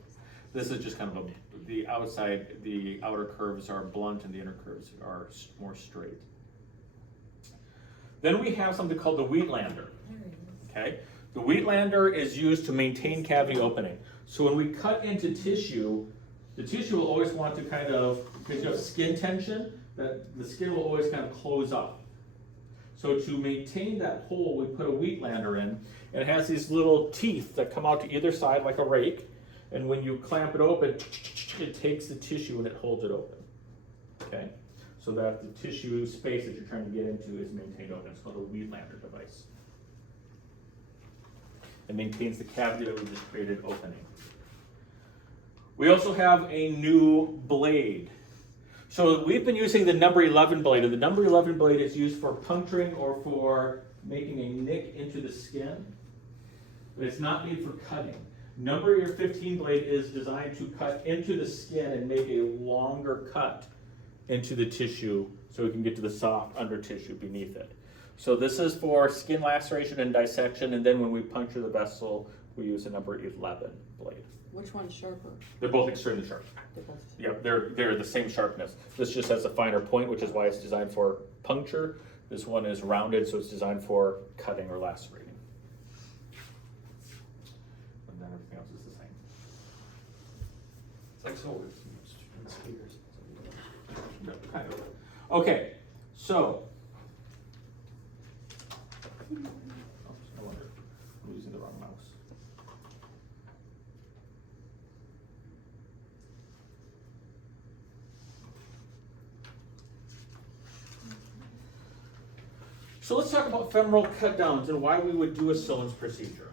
This is just kind of the outer curves are blunt and the inner curves are more straight. Then we have something called the Wheatlander. Okay, the Wheatlander is used to maintain cavity opening. So when we cut into tissue, the tissue will always want to kind of, because you have skin tension, that the skin will always kind of close up. So to maintain that hole, we put a Wheatlander in, and it has these little teeth that come out to either side like a rake, and when you clamp it open, it takes the tissue and it holds it open. Okay? So that the tissue space that you're trying to get into is maintained open. It's called a Wheatlander device. It maintains the cavity that we just created opening. We also have a new blade. So we've been using the number 11 blade, and the number 11 blade is used for puncturing or for making a nick into the skin, but it's not made for cutting. Number 15 blade is designed to cut into the skin and make a longer cut into the tissue so we can get to the soft under tissue beneath it. So this is for skin laceration and dissection, and then when we puncture the vessel, we use a number 11 blade. Which one's sharper? They're both extremely sharp. They're both. Yep, they're the same sharpness. This just has a finer point, which is why it's designed for puncture. This one is rounded, so it's designed for cutting or lacerating. And then everything else is the same. It's like swords. Spears. No, kind of. Okay, so. Oops, I wonder. I'm using the wrong mouse. So let's talk about femoral cut downs and why we would do a Sones procedure.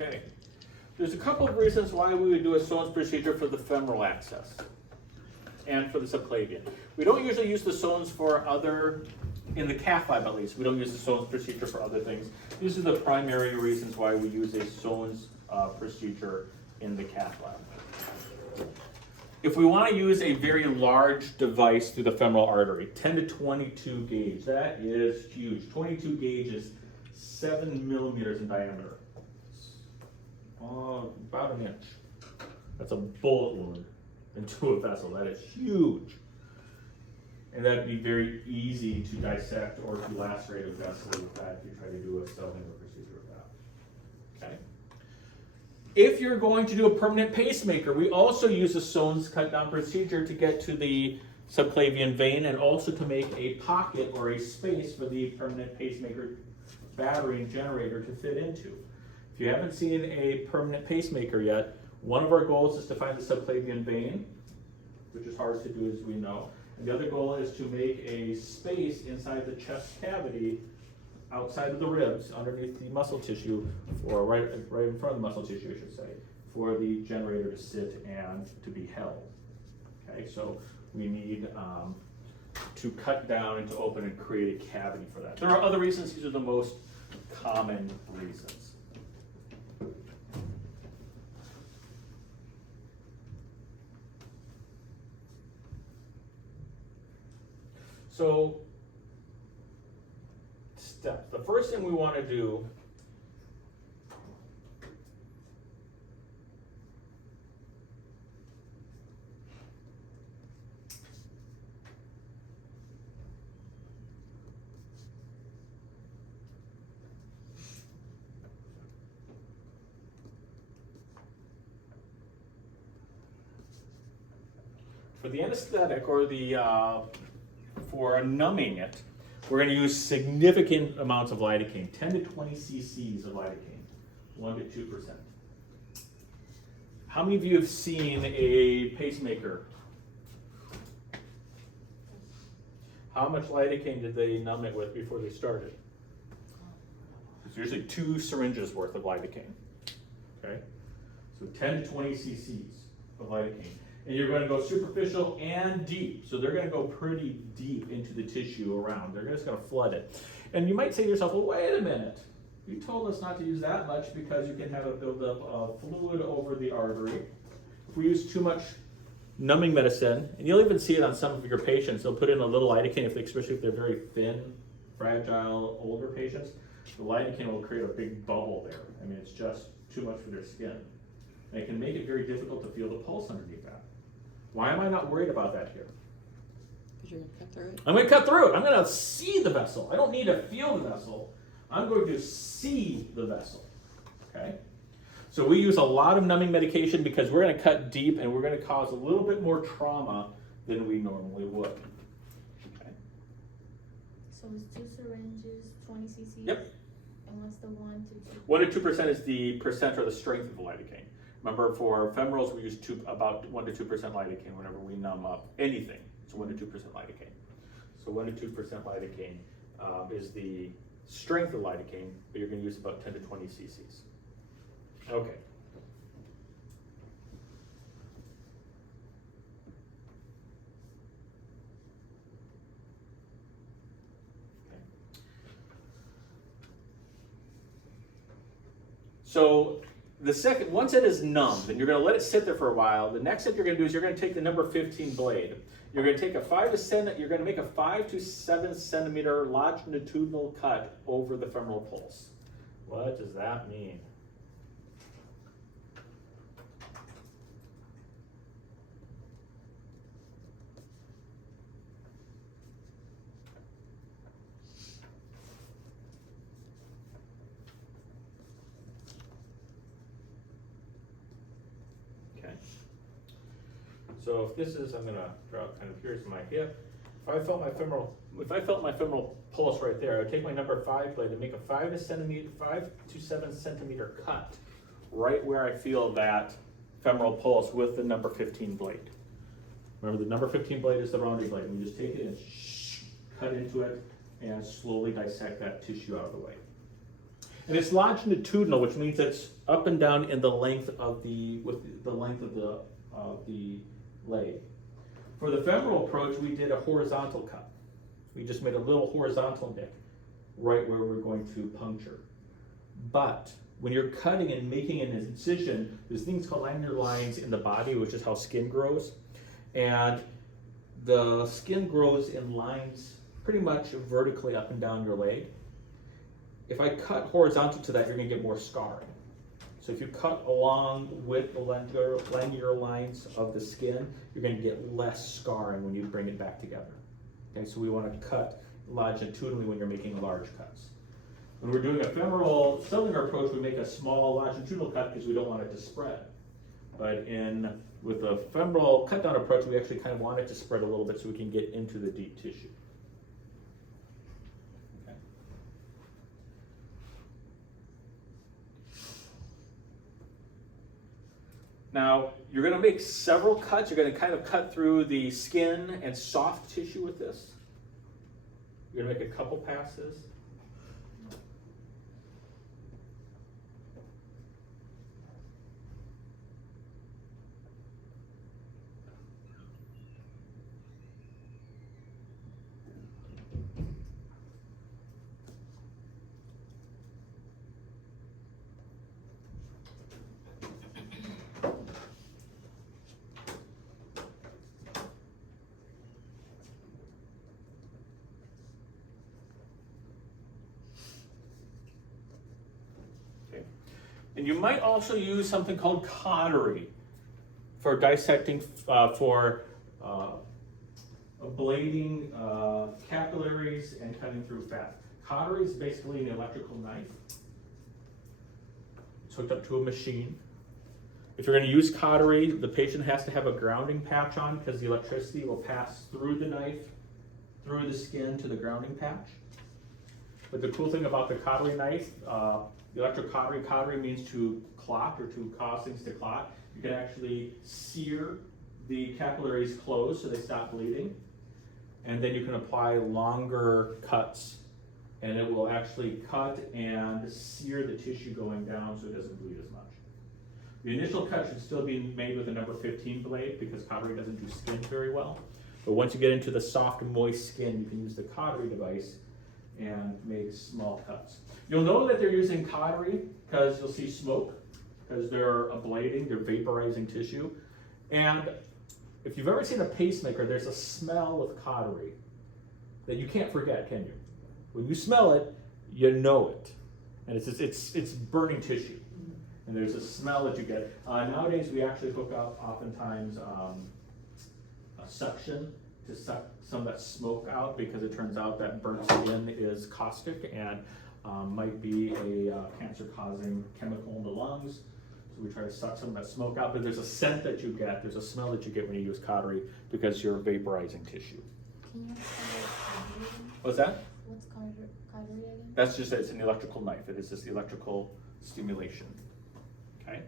Okay, there's a couple of reasons why we would do a Sones procedure for the femoral access and for the subclavian. We don't usually use the Sones for in the calf lab at least, we don't use the Sones procedure for other things. These are the primary reasons why we use a Sones procedure in the calf lab. If we want to use a very large device through the femoral artery, 10 to 22 gauge, that is huge. 22 gauge is 7 millimeters in diameter. About an inch. That's a bullet wound into a vessel. That is huge. And that'd be very easy to dissect or to lacerate a vessel with that if you try to do a cell liver procedure with that. Okay. If you're going to do a permanent pacemaker, we also use a Sones cut down procedure to get to the subclavian vein and also to make a pocket or a space for the permanent pacemaker battery and generator to fit into. If you haven't seen a permanent pacemaker yet, one of our goals is to find the subclavian vein, which is hard to do as we know. And the other goal is to make a space inside the chest cavity, outside of the ribs, underneath the muscle tissue, or right in front of the muscle tissue, I should say, for the generator to sit and to be held. Okay, so we need to cut down and to open and create a cavity for that. There are other reasons, these are the most common reasons. So, steps. The first thing we want to do for the anesthetic or the for numbing it, we're going to use significant amounts of lidocaine, 10 to 20 cc's of lidocaine, 1 to 2%. How many of you have seen a pacemaker? How much lidocaine did they numb it with before they started? It's usually 2 syringes worth of lidocaine. Okay, so 10 to 20 cc's of lidocaine. And you're going to go superficial and deep. So they're going to go pretty deep into the tissue around. They're just going to flood it. And you might say to yourself, well, wait a minute. You told us not to use that much because you can have a buildup of fluid over the artery. If we use too much numbing medicine, and you'll even see it on some of your patients, they'll put in a little lidocaine, especially if they're very thin, fragile, older patients. The lidocaine will create a big bubble there. I mean, it's just too much for their skin. And it can make it very difficult to feel the pulse underneath that. Why am I not worried about that here? Because you're going to cut through it. I'm going to cut through it. I'm going to see the vessel. I don't need to feel the vessel. I'm going to see the vessel. Okay? So we use a lot of numbing medication because we're going to cut deep and we're going to cause a little bit more trauma than we normally would. Okay? So it's 2 syringes, 20 cc's? Yep. And what's the 1 to 2? 1 to 2% is the percent or the strength of the lidocaine. Remember, for femorals, we use about 1 to 2% lidocaine whenever we numb up anything. It's 1 to 2% lidocaine. So 1 to 2% lidocaine is the strength of lidocaine, but you're going to use about 10 to 20 cc's. Okay. So the second, once it is numbed, and you're going to let it sit there for a while, the next step you're going to do is you're going to take the number 15 blade. You're going to take you're going to make a 5 to 7 centimeter longitudinal cut over the femoral pulse. What does that mean? So if this is, I'm going to draw kind of, here's my hip. If I felt my femoral pulse right there, I would take my number 5 blade and make a 5 to 7 centimeter cut right where I feel that femoral pulse with the number 15 blade. Remember, the number 15 blade is the rounding blade. We just take it and cut into it and slowly dissect that tissue out of the way. And it's longitudinal, which means it's up and down in the length of the length of the blade. For the femoral approach, we did a horizontal cut. We just made a little horizontal nick right where we're going to puncture. But when you're cutting and making an incision, there's things called lanyard lines in the body, which is how skin grows. And the skin grows in lines pretty much vertically up and down your leg. If I cut horizontal to that, you're going to get more scarring. So if you cut along with the linear lines of the skin, you're going to get less scarring when you bring it back together. Okay, so we want to cut longitudinally when you're making large cuts. When we're doing a femoral cylinder approach, we make a small longitudinal cut because we don't want it to spread. But with the femoral cut down approach, we actually kind of want it to spread a little bit so we can get into the deep tissue. Now, you're gonna make several cuts. You're gonna kind of cut through the skin and soft tissue with this. You're gonna make a couple passes. And you might also use something called cautery for dissecting, for ablating capillaries and cutting through fat. Cautery is basically an electrical knife. It's hooked up to a machine. If you're going to use cautery, the patient has to have a grounding patch on because the electricity will pass through the knife, through the skin to the grounding patch. But the cool thing about the cautery knife, the cautery means to clot or to cause things to clot. You can actually sear the capillaries closed so they stop bleeding. And then you can apply longer cuts and it will actually cut and sear the tissue going down so it doesn't bleed as much. The initial cut should still be made with a number 15 blade because cautery doesn't do skin very well. But once you get into the soft, moist skin, you can use the cautery device and make small cuts. You'll know that they're using cautery because you'll see smoke, because they're ablating, they're vaporizing tissue. And if you've ever seen a pacemaker, there's a smell with cautery that you can't forget, can you? When you smell it, you know it. And it's burning tissue. And there's a smell that you get. Nowadays, we actually hook up oftentimes a suction to suck some of that smoke out because it turns out that burnt skin is caustic and might be a cancer-causing chemical in the lungs. So we try to suck some of that smoke out, but there's a scent that you get, there's a smell that you get when you use cautery because you're vaporizing tissue. Can you explain What's that? what's cautery again? That's just, it's an electrical knife. It is just electrical stimulation. Okay.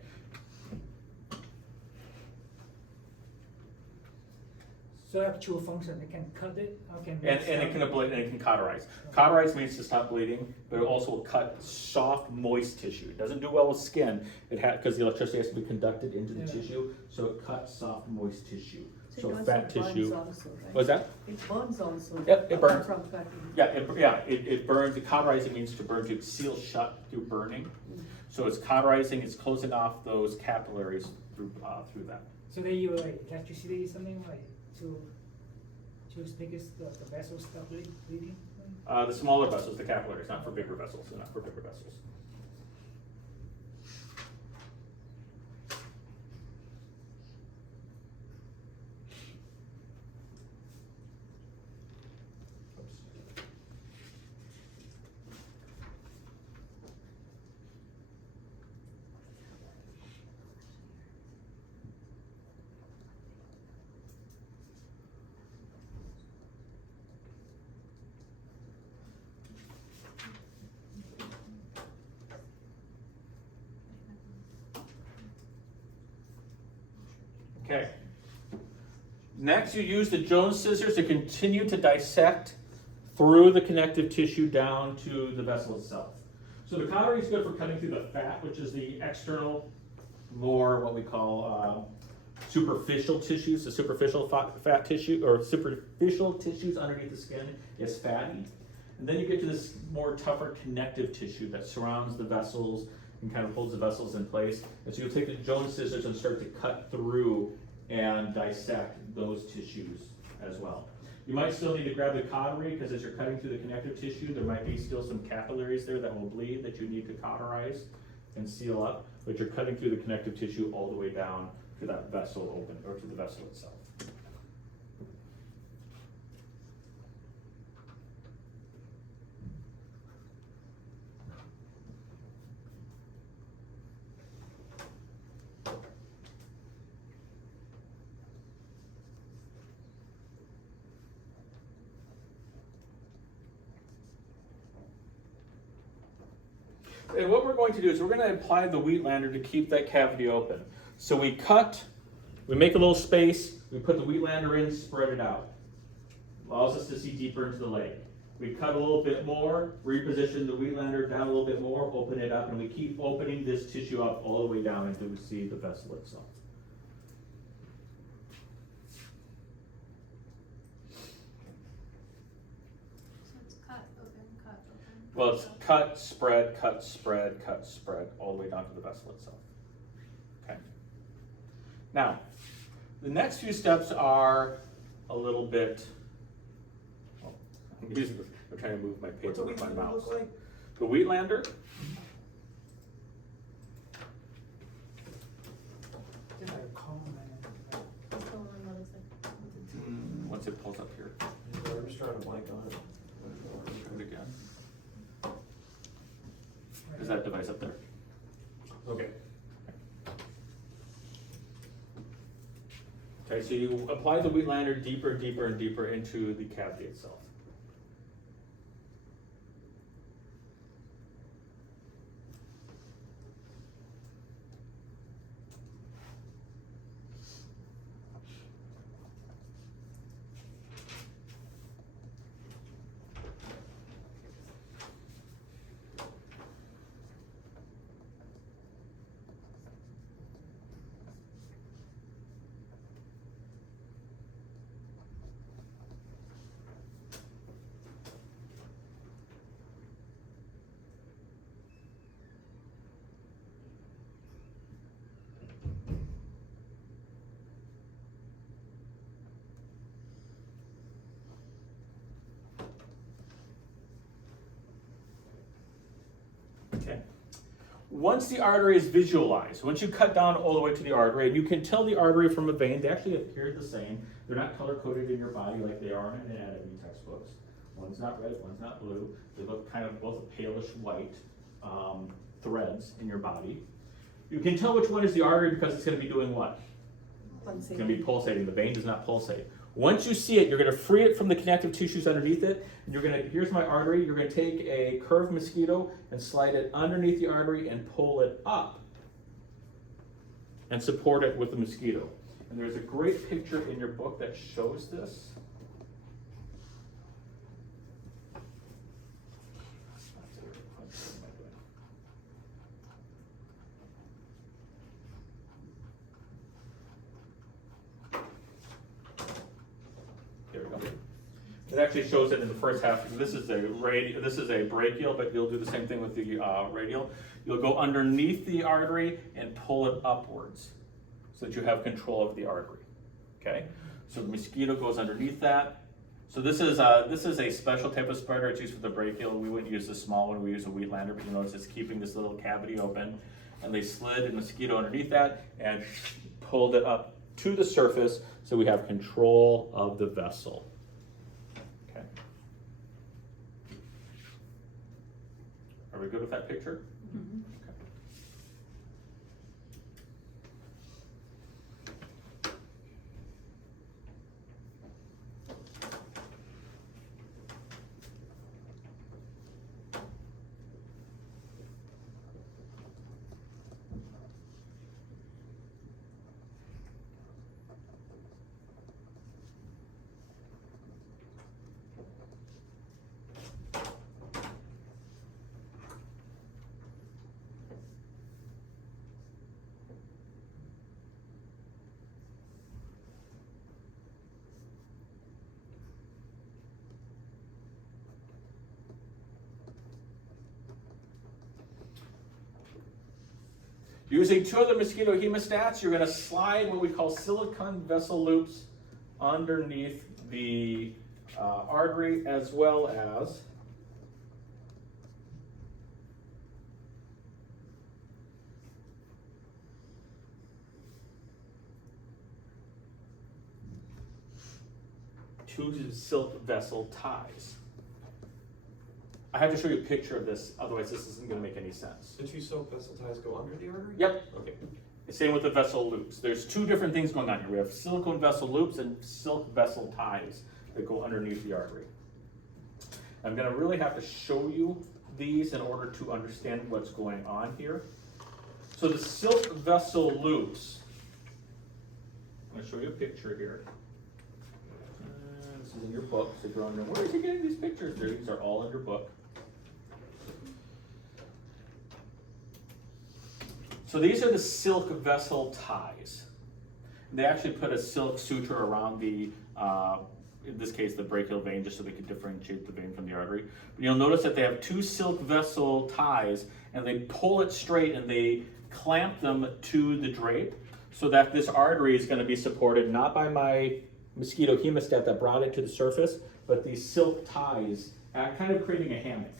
So actual function, it can cut it, or can And it can ablate and it can cauterize. Cauterize means to stop bleeding, but it also will cut soft, moist tissue. It doesn't do well with skin, because the electricity has to be conducted into the Yeah. tissue, so it cuts soft, moist tissue. So So it also fat burns tissue. also, right? What's that? It burns also. Yep, it apart burns. From cutting. Yeah, it burns. The cauterizing means to burn, to seal shut through burning. So it's cauterizing, it's closing off those capillaries through that. So they use like electricity, something like to make the vessels stop bleeding? The smaller vessels, the capillaries, not for bigger vessels, not for bigger vessels. Okay. Next, you use the Jones scissors to continue to dissect through the connective tissue down to the vessel itself. So the cautery is good for cutting through the fat, which is the external, more what we call superficial tissues. The superficial fat tissue, or superficial tissues underneath the skin is fatty. And then you get to this more tougher connective tissue that surrounds the vessels and kind of holds the vessels in place. And so you'll take the Jones scissors and start to cut through and dissect those tissues as well. You might still need to grab the cautery because as you're cutting through the connective tissue, there might be still some capillaries there that will bleed that you need to cauterize and seal up, but you're cutting through the connective tissue all the way down to that vessel open, or to the vessel itself. And what we're going to do is we're going to apply the Wheatlander to keep that cavity open. So we make a little space, we put the Wheatlander in, spread it out. Allows us to see deeper into the leg. We cut a little bit more, reposition the Wheatlander down a little bit more, open it up, and we keep opening this tissue up all the way down until we see the vessel itself. So it's cut, open, cut, open. Well, it's cut, spread, cut, spread, cut, spread, all the way down to the vessel itself. Okay. Now, the next few steps are a little bit, I'm trying to move my paper with my mouse. Like? The Wheatlander, Just like a cone, man. That's the one that looks like. once it pulls up here, I'm just trying to blank on it. do it again. Is that device up there? Okay. Okay, so you apply the Wheatlander deeper, deeper, and deeper into the cavity itself. Okay. Once the artery is visualized, once you cut down all the way to the artery, and you can tell the artery from a vein, they actually appear the same. They're not color-coded in your body like they are in anatomy textbooks. One's not red, one's not blue. They look kind of both palish white threads in your body. You can tell which one is the artery because it's going to be doing what? It's going to be pulsating. The vein does not pulsate. Once you see it, you're going to free it from the connective tissues underneath it. And you're going to, here's my artery, you're going to take a curved mosquito and slide it underneath the artery and pull it up and support it with the mosquito. And there's a great picture in your book that shows this. There we go. It actually shows it in the first half. This is a brachial, but you'll do the same thing with the radial. You'll go underneath the artery and pull it upwards so that you have control of the artery. Okay? So the mosquito goes underneath that. So this is a special type of spreader. It's used for the brachial. We wouldn't use the small one. We use a Wheatlander, but you notice it's keeping this little cavity open. And they slid a mosquito underneath that and pulled it up to the surface so we have control of the vessel. Okay. Are we good with that picture? Mm-hmm. Okay. Using two of the mosquito hemostats, you're going to slide what we call silicone vessel loops underneath the artery, as well as two silk vessel ties. I have to show you a picture of this, otherwise this isn't going to make any sense. The two silk vessel ties go under the artery? Yep. Okay. Same with the vessel loops. There's two different things going on here. We have silicone vessel loops and silk vessel ties that go underneath the artery. I'm going to really have to show you these in order to understand what's going on here. So the silk vessel loops I'm gonna show you a picture here. This is in your book, so if you're wondering, where is he getting these pictures? These are all in your book. So these are the silk vessel ties. They actually put a silk suture around the, in this case, the brachial vein, just so they could differentiate the vein from the artery. But you'll notice that they have two silk vessel ties, and they pull it straight and they clamp them to the drape so that this artery is going to be supported not by my mosquito hemostat that brought it to the surface, but these silk ties, kind of creating a hammock.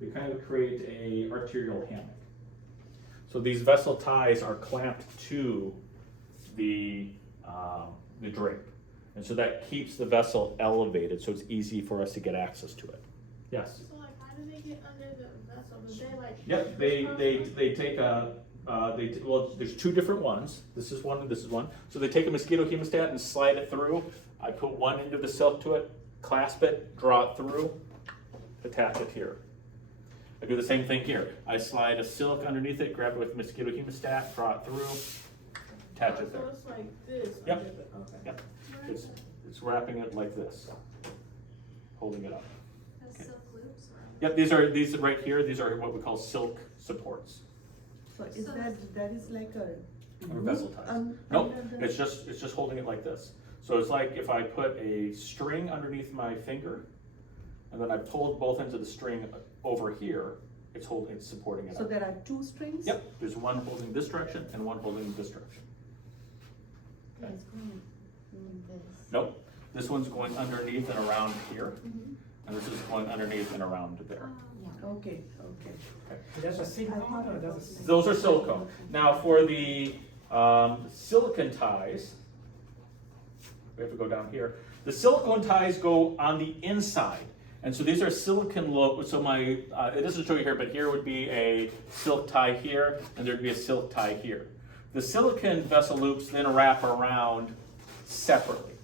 They kind of create a arterial hammock. So these vessel ties are clamped to the drape. And so that keeps the vessel elevated, so it's easy for us to get access to it. Yes? So like, how do they get under the vessel? Do they like? Yep, they take a, well, there's two different ones. This is one and this is one. So they take a mosquito hemostat and slide it through. I put one end of the silk to it, clasp it, draw it through, attach it here. I do the same thing here. I slide a silk underneath it, grab it with mosquito hemostat, draw it through, attach it there. So it's like this. Yep. under the- Okay. Yep. It's wrapping it like this, holding it up. The silk loops or? Yep, these right here, these are what we call silk supports. So is that is like a. Or vessel ties. Nope, it's just holding it like this. So it's like if I put a string underneath my finger, and then I pulled both ends of the string over here, it's supporting it So up. there are two strings? Yep, there's one holding this direction and one holding this direction. Yeah, it's going this. Nope, this one's going underneath and around here, and this is going underneath and around there. Okay, okay. Is that a silicone or that's a? Those are silicone. Now for the silicone ties, we have to go down here. The silicone ties go on the inside. And so these are silicone so it doesn't show you here, but here would be a silk tie here, and there'd be a silk tie here. The silicone vessel loops then wrap around separately,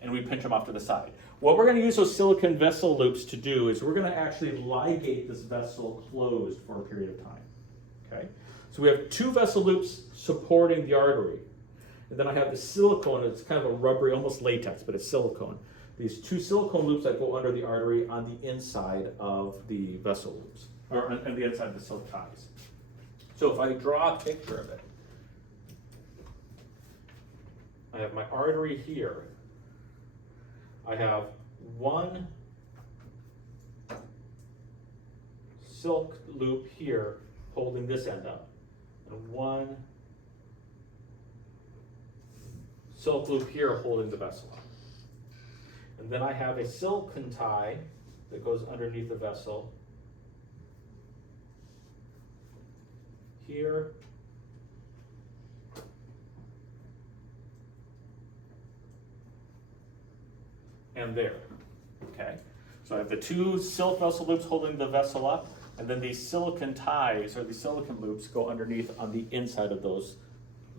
and we pinch them off to the side. What we're going to use those silicone vessel loops to do is we're going to actually ligate this vessel closed for a period of time. Okay? So we have two vessel loops supporting the artery. And then I have the silicone, it's kind of a rubbery, almost latex, but it's silicone. These two silicone loops that go under the artery on the inside of the vessel loops, or on the inside of the silk ties. So if I draw a picture of it, I have my artery here. I have one silk loop here holding this end up, and one silk loop here holding the vessel up. And then I have a silicone tie that goes underneath the vessel here. And there, okay? So I have the two silk vessel loops holding the vessel up, and then these silicone ties, or these silicone loops, go underneath on the inside of those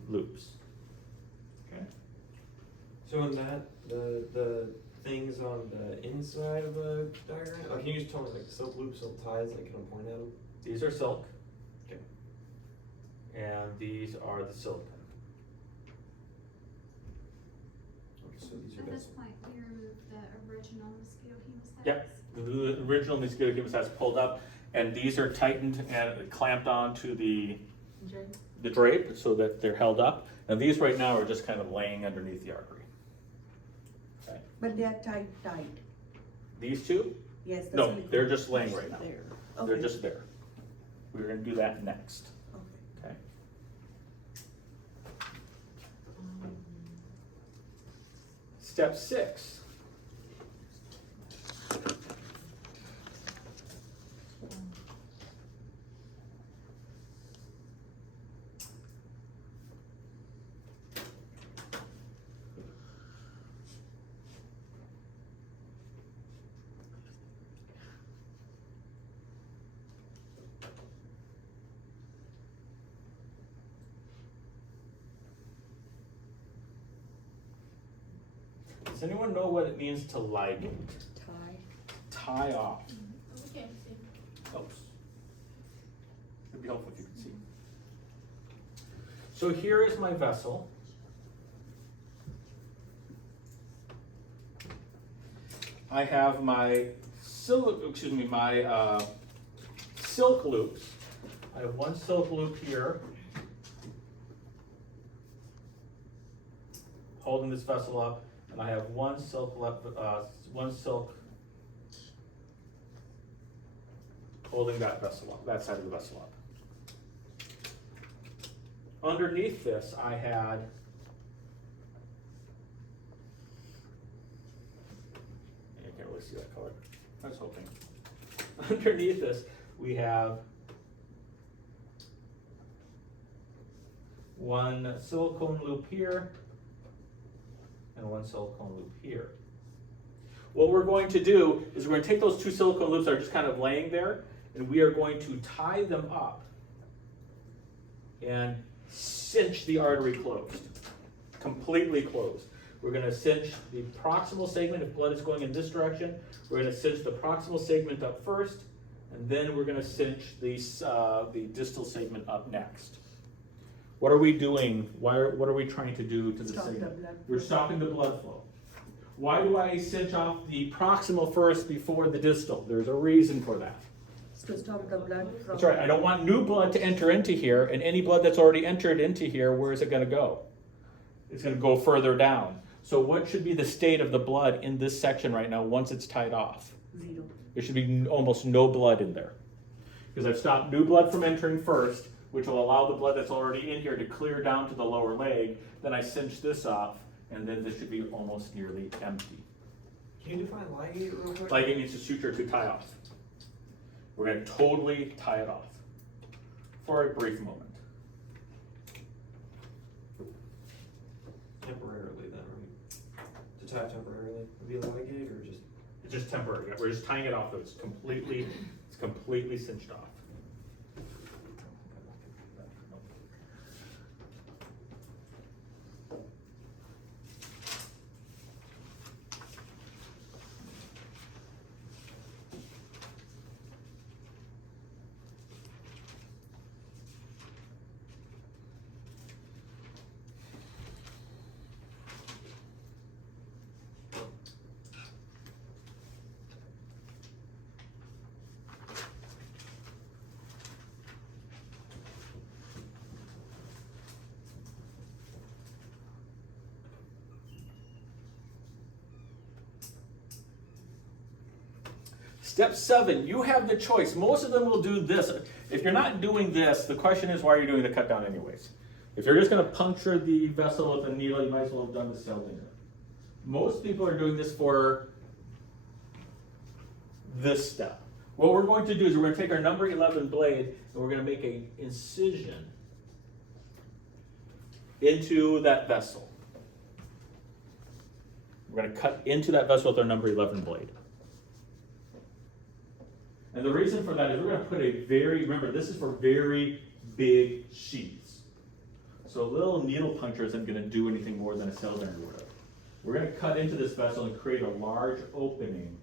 loops. Okay? So in that, the things on the inside of the diagram, can you just tell me like silk loops, silk ties, like can I point at them? These are silk. Okay. And these are the silicone. Okay, so these are At this vessel. point, we removed the original mosquito hemostats. Yep, the original mosquito hemostats pulled up, and these are tightened and clamped onto the drape so that they're held up. And these right now are just kind of laying underneath the artery. Okay. But they are tight. These two? Yes. the No, silicone. they're just laying right now. There. They're Okay. just there. We're gonna do that next, Okay. okay? Step 6. Does anyone know what it means to ligate? Tie. Tie off. We can't see. Oops. It'd be helpful if you could see. So here is my vessel. I have my silk loops. I have one silk loop here, holding this vessel up, and I have one silk holding that vessel up, that side of the vessel up. Underneath this, I had you can't really see that color. I was hoping. Underneath this, we have one silicone loop here and one silicone loop here. What we're going to do is we're going to take those two silicone loops that are just kind of laying there, and we are going to tie them up and cinch the artery closed, completely closed. We're going to cinch the proximal segment. If blood is going in this direction, we're going to cinch the proximal segment up first, and then we're going to cinch the distal segment up next. What are we doing? What are we trying to do to the segment? We're stopping the blood flow. Why do I cinch off the proximal first before the distal? There's a reason for that. To stop the blood from. That's right. I don't want new blood to enter into here, and any blood that's already entered into here, where is it going to go? It's going to go further down. So what should be the state of the blood in this section right now once it's tied off? 0. There should be almost no blood in there. Because I've stopped new blood from entering first, which will allow the blood that's already in here to clear down to the lower leg. Then I cinch this off, and then this should be almost nearly empty. Can you define ligate real quick? Ligate means a suture to tie off. We're going to totally tie it off for a brief moment. Temporarily then, right? To tie temporarily would be a ligate or just? It's just temporary. We're just tying it off, so it's completely cinched off. Step 7, you have the choice. Most of them will do this. If you're not doing this, the question is, why are you doing the cut down anyways? If you're just going to puncture the vessel with a needle, you might as well have done the cell linear. Most people are doing this for this step. What we're going to do is we're going to take our number 11 blade and we're going to make an incision into that vessel. We're going to cut into that vessel with our number 11 blade. And the reason for that is we're going to put remember, this is for very big sheaths. So a little needle puncture isn't going to do anything more than a cell linear would have. We're going to cut into this vessel and create a large opening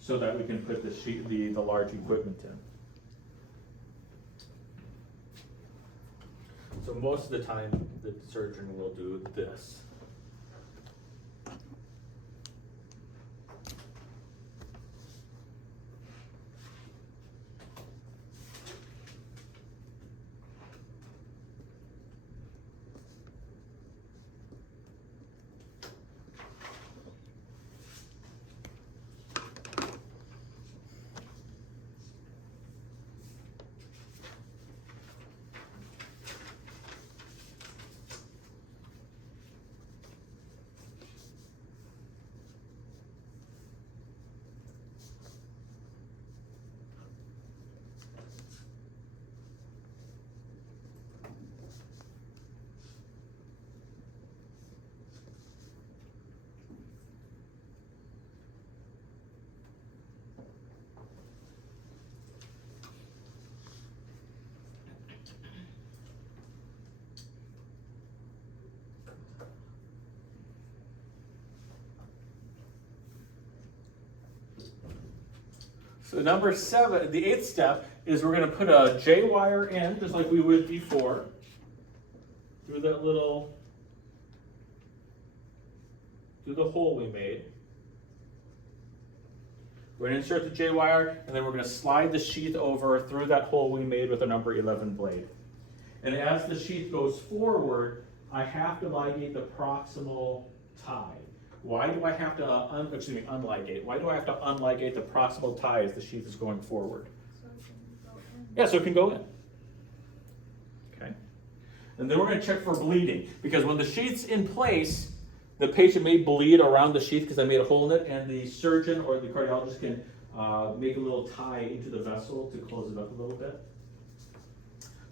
so that we can put the large equipment in. So most of the time, the surgeon will do this. So number 7, the 8th step, is we're going to put a J wire in, just like we would before, through the hole we made. We're gonna insert the J wire, and then we're gonna slide the sheath over through that hole we made with a number 11 blade. And as the sheath goes forward, I have to ligate the proximal tie. Why do I have to unligate? Why do I have to unligate the proximal tie as the sheath is going forward? So it can go in. Yeah, so it can go in. Okay. And then we're going to check for bleeding, because when the sheath's in place, the patient may bleed around the sheath because I made a hole in it, and the surgeon or the cardiologist can make a little tie into the vessel to close it up a little bit.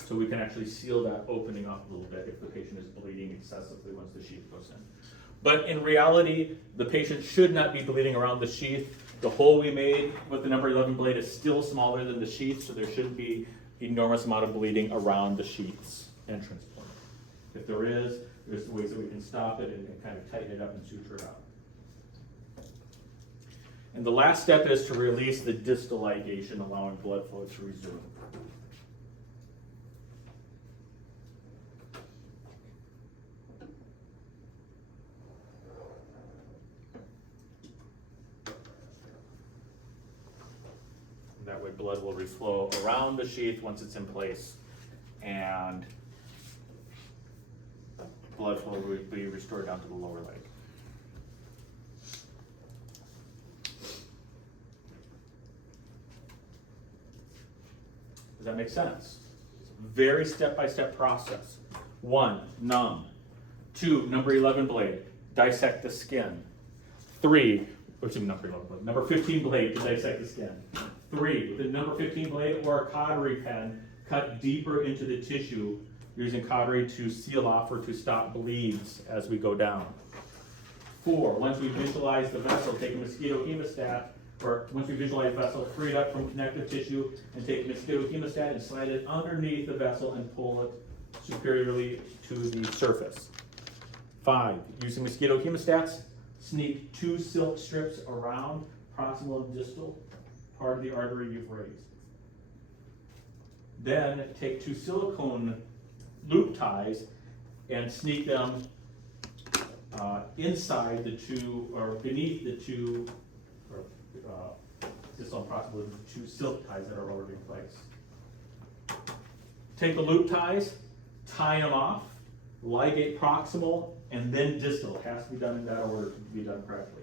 So we can actually seal that opening up a little bit if the patient is bleeding excessively once the sheath goes in. But in reality, the patient should not be bleeding around the sheath. The hole we made with the number 11 blade is still smaller than the sheath, so there shouldn't be enormous amount of bleeding around the sheath's entrance point. If there is, there's ways that we can stop it and kind of tighten it up and suture it up. And the last step is to release the distal ligation, allowing blood flow to resume. That way blood will reflow around the sheath once it's in place, and blood flow will be restored down to the lower leg. Does that make sense? Very step-by-step process. 1, numb. 2, number 11 blade, dissect the skin. 3, number 15 blade to dissect the skin. 3, with a number 15 blade or a cautery pen, cut deeper into the tissue using cautery to seal off or to stop bleeds as we go down. 4, once we visualize the vessel, take a mosquito hemostat, or once we visualize the vessel, free it up from connective tissue, and take a mosquito hemostat and slide it underneath the vessel and pull it superiorly to the surface. 5, using mosquito hemostats, sneak 2 silk strips around proximal and distal part of the artery you've raised. Then take 2 silicone loop ties and sneak them inside the 2, or beneath the 2, or distal and proximal, the 2 silk ties that are already in place. Take the loop ties, tie them off, ligate proximal, and then distal. It has to be done in that order to be done correctly.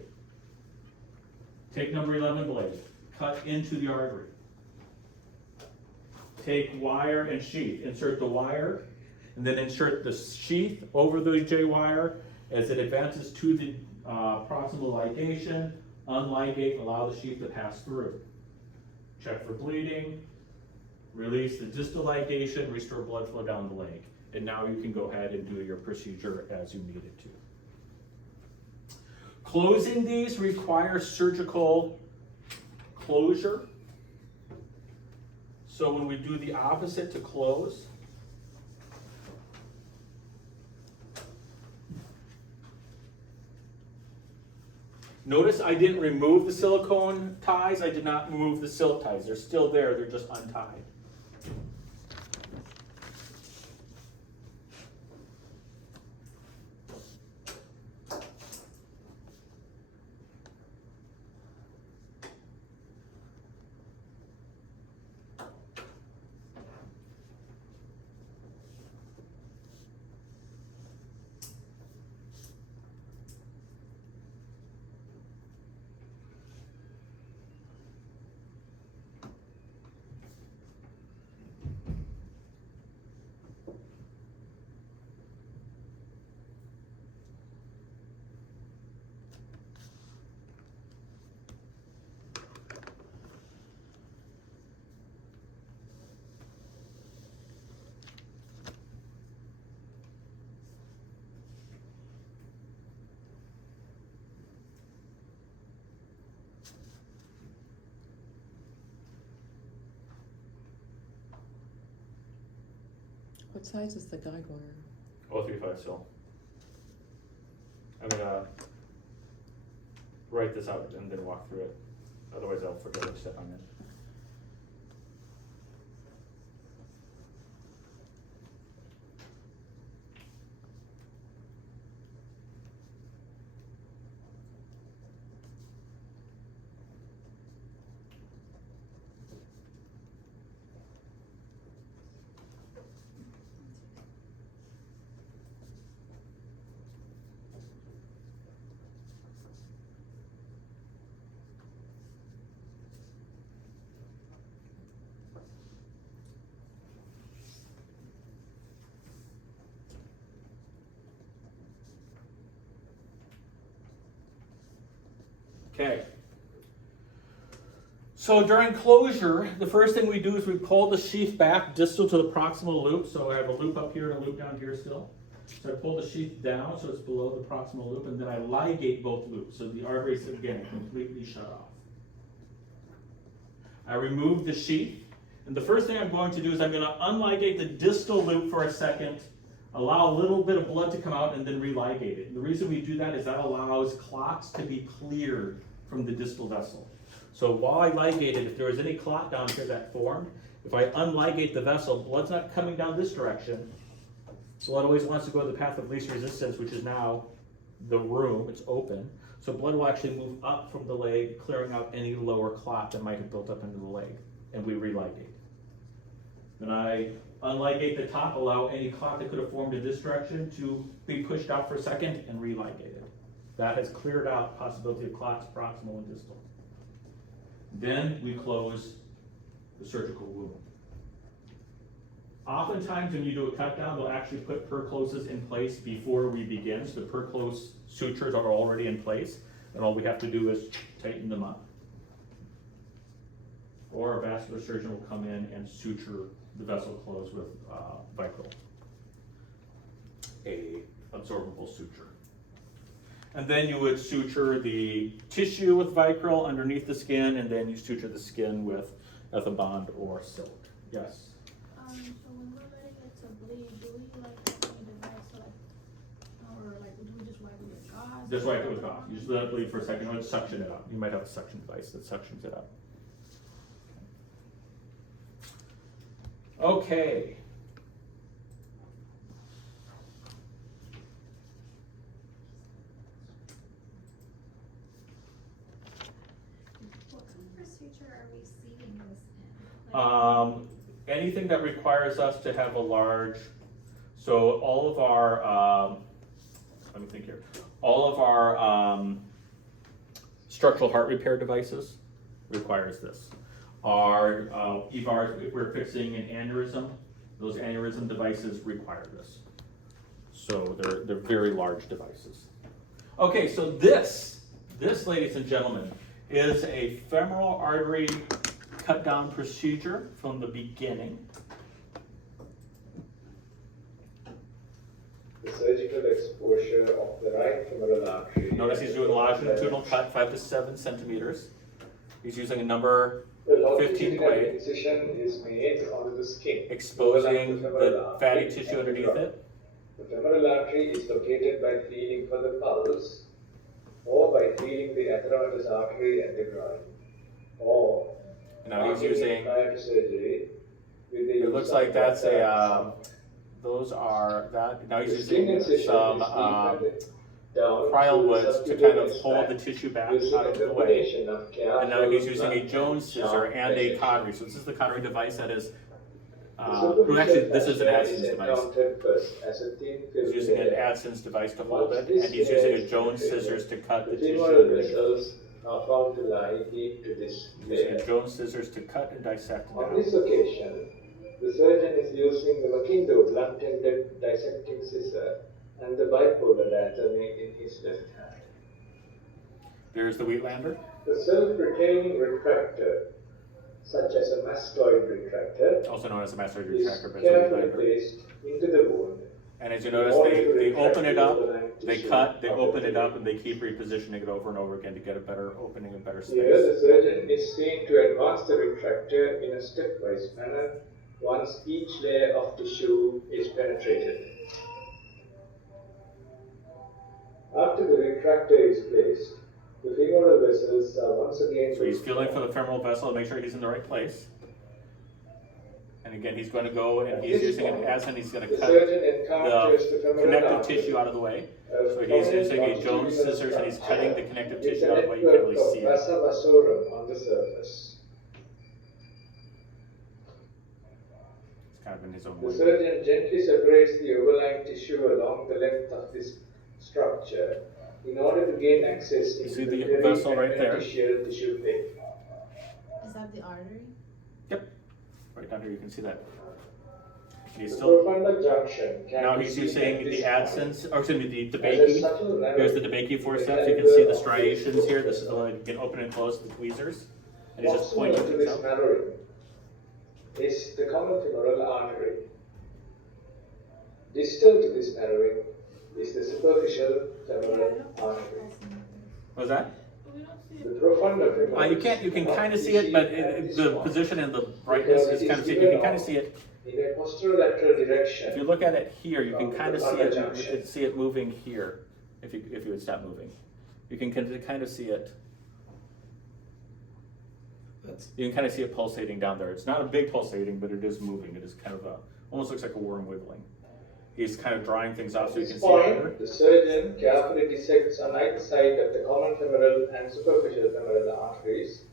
Take number 11 blade, cut into the artery. Take wire and sheath, insert the wire, and then insert the sheath over the J wire as it advances to the proximal ligation. Unligate, allow the sheath to pass through. Check for bleeding, release the distal ligation, restore blood flow down the leg. And now you can go ahead and do your procedure as you need it to. Closing these requires surgical closure. So when we do the opposite to close, notice I didn't remove the silicone ties, I did not remove the silk ties. They're still there, they're just untied. What size is the guide wire? 035 still. I'm gonna write this out and then walk through it. Otherwise I'll forget which step I'm in. Okay. So during closure, the first thing we do is we pull the sheath back distal to the proximal loop. So I have a loop up here and a loop down here still. So I pull the sheath down so it's below the proximal loop, and then I ligate both loops. So the arteries, again, completely shut off. I remove the sheath, and the first thing I'm going to do is I'm going to unligate the distal loop for a second, allow a little bit of blood to come out, and then religate it. And the reason we do that is that allows clots to be cleared from the distal vessel. So while I ligate it, if there was any clot down here that formed, if I unligate the vessel, blood's not coming down this direction. Blood always wants to go to the path of least resistance, which is now the room, it's open. So blood will actually move up from the leg, clearing out any lower clot that might have built up into the leg, and we religate. Then I unligate the top, allow any clot that could have formed in this direction to be pushed out for a second, and religate it. That has cleared out possibility of clots proximal and distal. Then we close the surgical wound. Oftentimes when you do a cut down, they'll actually put percloses in place before we begin. So the perclose sutures are already in place, and all we have to do is tighten them up. Or a vascular surgeon will come in and suture the vessel closed with Vicryl, a absorbable suture. And then you would suture the tissue with Vicryl underneath the skin, and then you suture the skin with Ethibond or silk. Yes? So when we're letting it to bleed, do we like have any device or like do we just wipe it with gauze? Just wipe it with gauze. You just let it bleed for a second, or suction it up. You might have a suction device that suctions it up. Okay. What kind of procedure are we seeing this in? Like, Anything that requires us to have a large, so all of our, let me think here, all of our structural heart repair devices requires this. Our EVARs, if we're fixing an aneurysm, those aneurysm devices require this. So they're very large devices. Okay, so this, ladies and gentlemen, is a femoral artery cut down procedure from the beginning. The surgical exposure of the right femoral artery. Notice he's doing longitudinal cut, 5 to 7 centimeters. He's using a number The 15 longitudinal blade, incision is made onto the skin, exposing the fatty tissue underneath it. The femoral artery is located by feeling for the pulse, or by feeling the atheromatous artery and the groin, or Now he's using, prior to surgery with the it looks like that's a, those are, that, now he's using some prial woods to kind of hold the tissue back out of the way. And now he's using a Jones scissor and a cautery. So this is the cautery device that is, well, actually this is an Adson's device. He's using an Adson's device to hold it, and he's using a Jones scissors to cut the tissue underneath. Are found to lie deep to this Using layer. a Jones scissors to cut and dissect it On down. this occasion, the surgeon is using the Makindo blunt-ended dissecting scissor and the bipolar diatome in his left hand. There's the Wheatlander. The self-retaining retractor, such as a mastoid retractor, Also known as a mastoid is retractor, but it's a carefully Wheatlander. placed into the wound. And as you notice, they open it up, they cut, they open it up, and they keep repositioning it over and over again to get a better opening and better Here, space. the surgeon is seen to advance the retractor in a stepwise manner once each layer of tissue is penetrated. After the retractor is placed, the femoral vessels are once again. So he's feeling for the femoral vessel to make sure he's in the right place. And again, he's going to go and he's using an Adson, he's going to The cut surgeon encounters the the femoral connective artery. tissue out of the way. A So he's using a prominent Jones longitudinal scissors and he's structure cutting the connective with tissue a out of the way. You can't network really of see it. vasa vasorum on the surface. It's kind of in his own The way. surgeon gently separates the overlying tissue along the length of this structure in order to gain access into see the very vessel right there? adventitious tissue plate. Is that the artery? Yep. Right down here, you can see that. He's The still, profunda junction can now be he's seen using at the this AdSense, or excuse me, the point as a DeBakey. subtle Here's the level DeBakey in the forceps. You can see the caliber of striations here. This this is the one that you can open and close with the tweezers. And he's just proximal pointing to things this out. narrowing is the common femoral artery. Distal to this narrowing is the superficial femoral artery. What was that? The profunda femoris You can cannot kind of be see it, seen but at this the point position and the brightness because is it kind of, is you given can kind of off see it. in a posterolateral direction. If you look at it here, you can From kind of the see profunda it, junction. see it moving here, if you would stop moving. You can kind of see it. You can kind of see it pulsating down there. It's not a big pulsating, but it is moving. It is kind of almost looks like a worm wiggling. He's kind of drawing things off At so you this can see it better. point, the surgeon carefully dissects on either side of the common femoral and superficial femoral arteries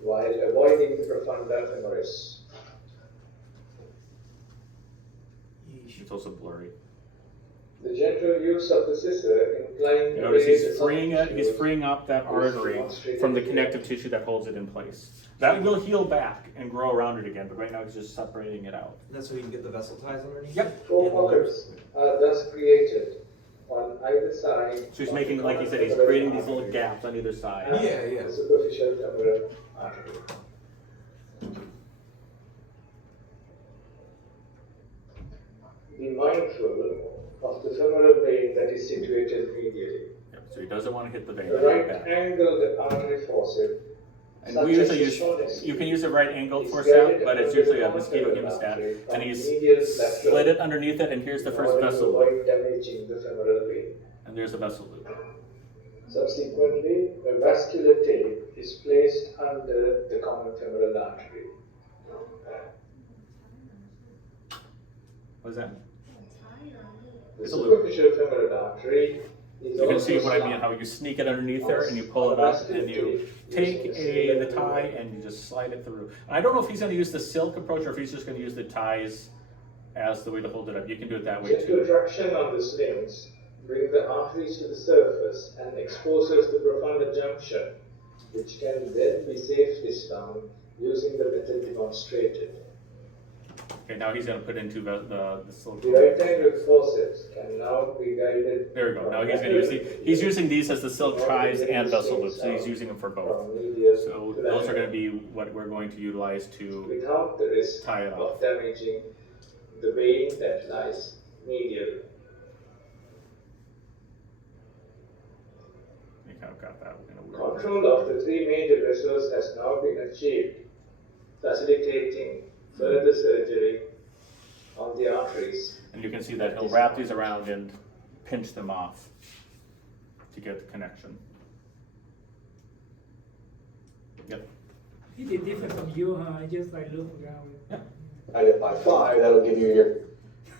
while avoiding the profunda femoris. It's also blurry. The gentle use of the scissor inclined You notice away he's the freeing it. soft He's tissue freeing up that artery from the connective tissue that holds it in place. That will heal back and grow around it again, but right now he's just separating it out. And that's so you can get the vessel ties underneath? Yep. Four pockets are thus created on either side. So he's of making, the like he common said, he's femoral creating these little artery gaps on either side. and Yeah, yeah. The superficial femoral artery. Be mindful of the femoral vein that is situated medially. Yep, so he doesn't want to hit the vein. The right angled artery forceps. And such we usually as the shortest, you can use a right angled is forcep, guided but it's under usually the a mosquito common femoral artery hemostat. from And he's medial to lateral slid it underneath it, and here's the in first order to vessel loop. avoid damaging the femoral vein. And there's the vessel loop. Subsequently, a vascular tape is placed under the common femoral artery. What is that? The It's a loop. superficial femoral artery is You can also see what I mean, stopped how you sneak it underneath there and you pull it up and you take the tie and you just slide it through. I don't know if he's going to use the silk approach or if he's just going to use the ties as the way to hold it up. You can do it that way Gentle too. traction on the slings bring the arteries to the surface and exposes the profunda junction, which can then be safely stung using the method demonstrated. Okay, now he's going to put into the silk. The right angled forceps can now be guided. There we go. Now he's going to use he's using these as the silk ties and vessel loops, so he's using them for both. From medial So to those are lateral, going to be what we're going to utilize to without the risk tie it off. of damaging the vein that lies medial. You kind of got that in a weird way. Control of the three major vessels has now been achieved, facilitating further surgery on the arteries. And you can see that he'll wrap these around and pinch them off to get the connection. Yep. He did different from you, huh? I just like look around. And by 5, that'll give you your.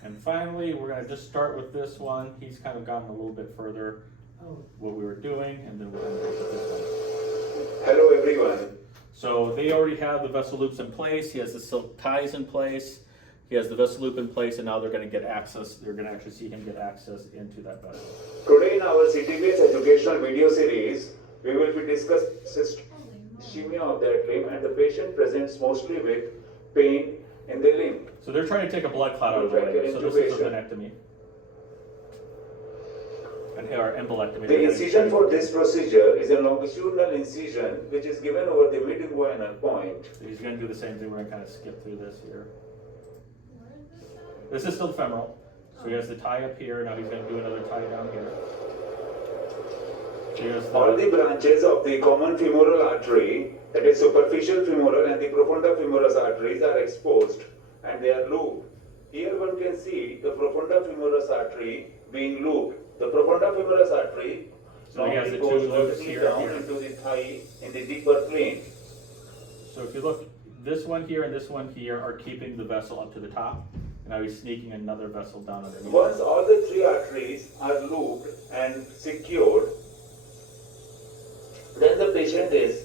And finally, we're going to just start with this one. He's kind of gotten a little bit further Oh, what we were doing, and then we're going to go with this one. Hello everyone. So they already have the vessel loops in place. He has the silk ties in place. He has the vessel loop in place, and now they're going to get access. They're going to actually see him get access into that vessel. Today in our city-based educational video series, we will be discussing ischemia of that limb, and the patient presents mostly with pain in the limb. So they're trying to take a blood clot out of the leg. So this is a venectomy. Or embolectomy. The incision for this procedure is a longitudinal incision which is given over the mid-inguinal point. So he's going to do the same thing. We're going to kind of skip through this here. This is still femoral. So he has the tie up here. Now he's going to do another tie down here. Here's All the branches of the common femoral artery, that is superficial femoral and the profunda femoris arteries, are exposed and they are looped. Here one can see the profunda femoris artery being looped. The profunda femoris artery So he has the two goes loops vertically here, down here. into the thigh in the deeper plane. So if you look, this one here and this one here are keeping the vessel up to the top. And now he's sneaking another vessel down underneath. Once all the three arteries are looped and secured, then the patient is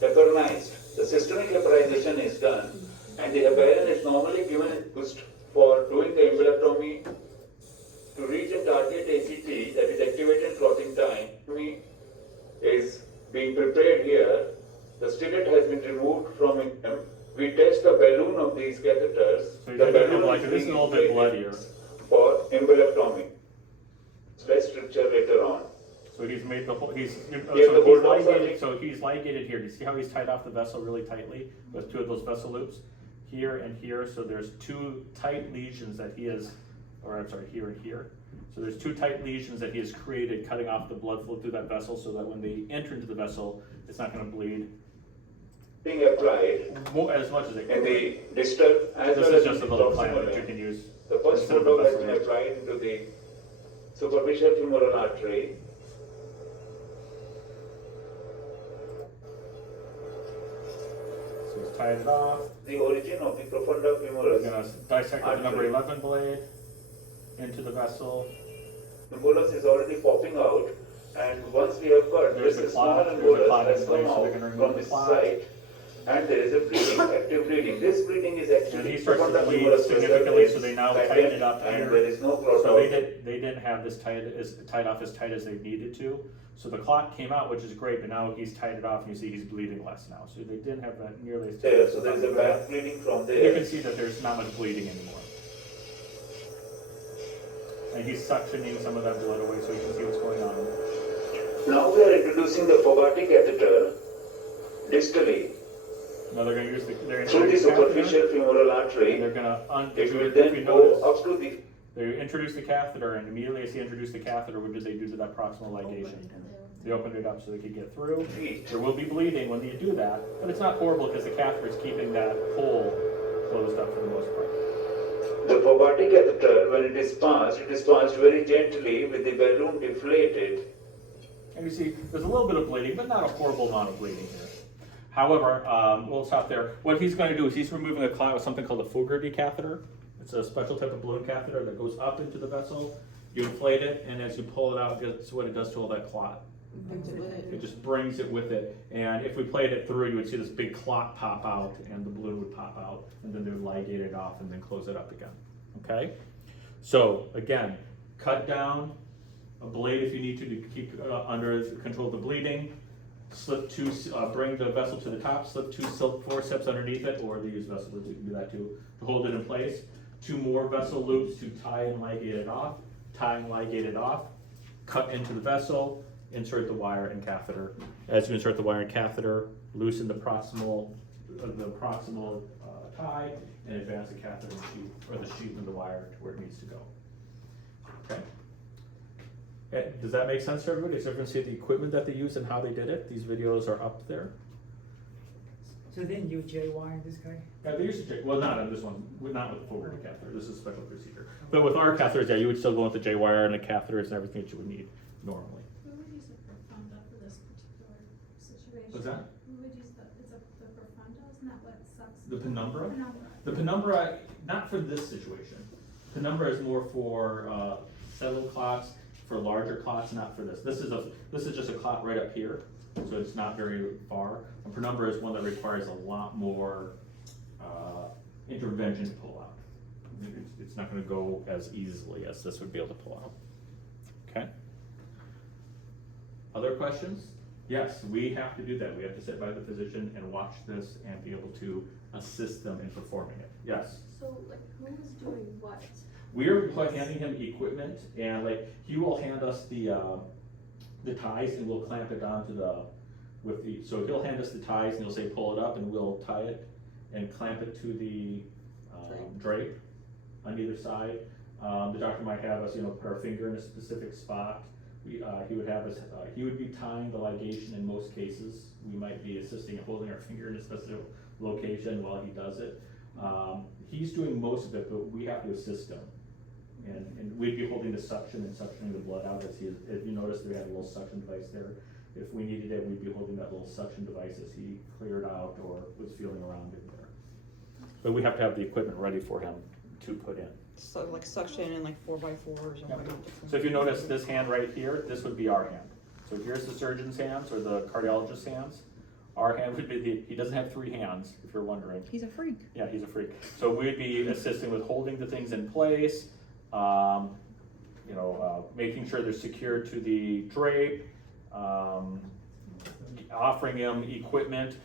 heparinized. The systemic heparinization is done, and the heparin is normally given used for doing the embolectomy to reach a target ACT, that is activated clotting time, is being prepared here. The stillet has been removed from him. We test the balloon of these catheters. So he The did it balloon like this is a little bit bloodier. for embolectomy. Less stricture later on. So he's made the whole, Yeah, the so he's bulldogs are ligated, so he's ligated here. Do you see how he's tied off the vessel really tightly with two of those vessel loops? Here and here, so there's two tight lesions that he has, or I'm sorry, here and here. So there's two tight lesions that he has created, cutting off the blood flow through that vessel so that when they enter into the vessel, it's not gonna bleed Being applied as much as it in can. the distal as This well is as just a in the little clamp that you proximal can use. The first instead of the bulldog has vessel been loop. applied into the superficial femoral artery. So he's tied it off. The origin of the profunda We're femoris. gonna dissect the number 11 blade into the vessel. The bolus is already popping out, and once we have cut There's this the small clot, and there's a bolus clot in has place, come so they're out gonna remove from the this clot. side, and there is a bleeding, active bleeding. This bleeding is And actually he starts to profunda bleed femoris significantly, vessel so they is now tightened, tighten it up and here. there is no clot So out. they didn't have this tied off as tight as they needed to. So the clot came out, which is great, but now he's tied it off and you see he's bleeding less now. So they didn't have that nearly as tight. There, so there is a back bleeding from You there. can see that there's not much bleeding anymore. And he's suctioning some of that blood away so you can see what's going on. Now we are introducing the Fogarty catheter distally Now they're gonna use the, they're through the introduce the catheter, superficial femoral and artery. they're gonna, It will if then you go notice, up to the they introduce the catheter, and immediately as he introduced the catheter, what did they do to that proximal ligation? They opened it up so they could get through. feet. There will be bleeding when you do that, but it's not horrible because the catheter is keeping that hole closed up for the most part. The Fogarty catheter, when it is passed very gently with the balloon deflated. And you see, there's a little bit of bleeding, but not a horrible amount of bleeding here. However, we'll stop there. What he's going to do is he's removing a clot with something called a Fogarty catheter. It's a special type of balloon catheter that goes up into the vessel. You inflate it, and as you pull it out, guess what it does to all that clot? It just brings it with it. And if we played it through, you would see this big clot pop out, and the balloon would pop out, and then they would ligate it off and then close it up again. Okay? So, again, cut down a blade if you need to keep under control of the bleeding. Slip two, bring the vessel to the top, slip two silk forceps underneath it, or they use vessel loops, you can do that too, to hold it in place. Two more vessel loops to tie and ligate it off, tie and ligate it off, cut into the vessel, insert the wire and catheter. As you insert the wire and catheter, loosen the proximal tie, and advance the catheter and sheet, or the sheet and the wire to where it needs to go. Okay? Does that make sense to everybody? Does everyone see the equipment that they use and how they did it? These videos are up there. So they didn't use J-wire, this guy? Yeah, they used to check, well, not on this one, not with the Fogarty catheter, this is a special procedure. But with our catheters, yeah, you would still go with the J-wire and the catheters and everything that you would need normally. Who would use a profunda for this particular situation? What's that? Who would use the profunda, isn't that what sucks? The penumbra? Penumbra. The penumbra, not for this situation. Penumbra is more for settled clots, for larger clots, not for this. This is just a clot right up here, so it's not very far. A penumbra is one that requires a lot more intervention to pull out. It's not going to go as easily as this would be able to pull out. Okay? Other questions? Yes, we have to do that. We have to sit by the physician and watch this and be able to assist them in performing it. Yes? So, like, who was doing what? We're handing him equipment, and like he will hand us the ties, and we'll clamp it onto so he'll hand us the ties, and he'll say pull it up, and we'll tie it and clamp it to the drape on either side. The doctor might have us, put our finger in a specific spot. He would have us. He would be tying the ligation in most cases. We might be assisting and holding our finger in a specific location while he does it. He's doing most of it, but we have to assist him. And we'd be holding the suction and suctioning the blood out as if you notice we had a little suction device there. If we needed it, we'd be holding that little suction device as he cleared out or was feeling around in there. But we have to have the equipment ready for him to put in. So like suction and like 4x4s or whatnot. So if you notice this hand right here, this would be our hand. So here's the surgeon's hands or the cardiologist's hands. Our hand would be he doesn't have three hands, if you're wondering. He's a freak. Yeah, he's a freak. So we'd be assisting with holding the things in place, making sure they're secured to the drape, offering him equipment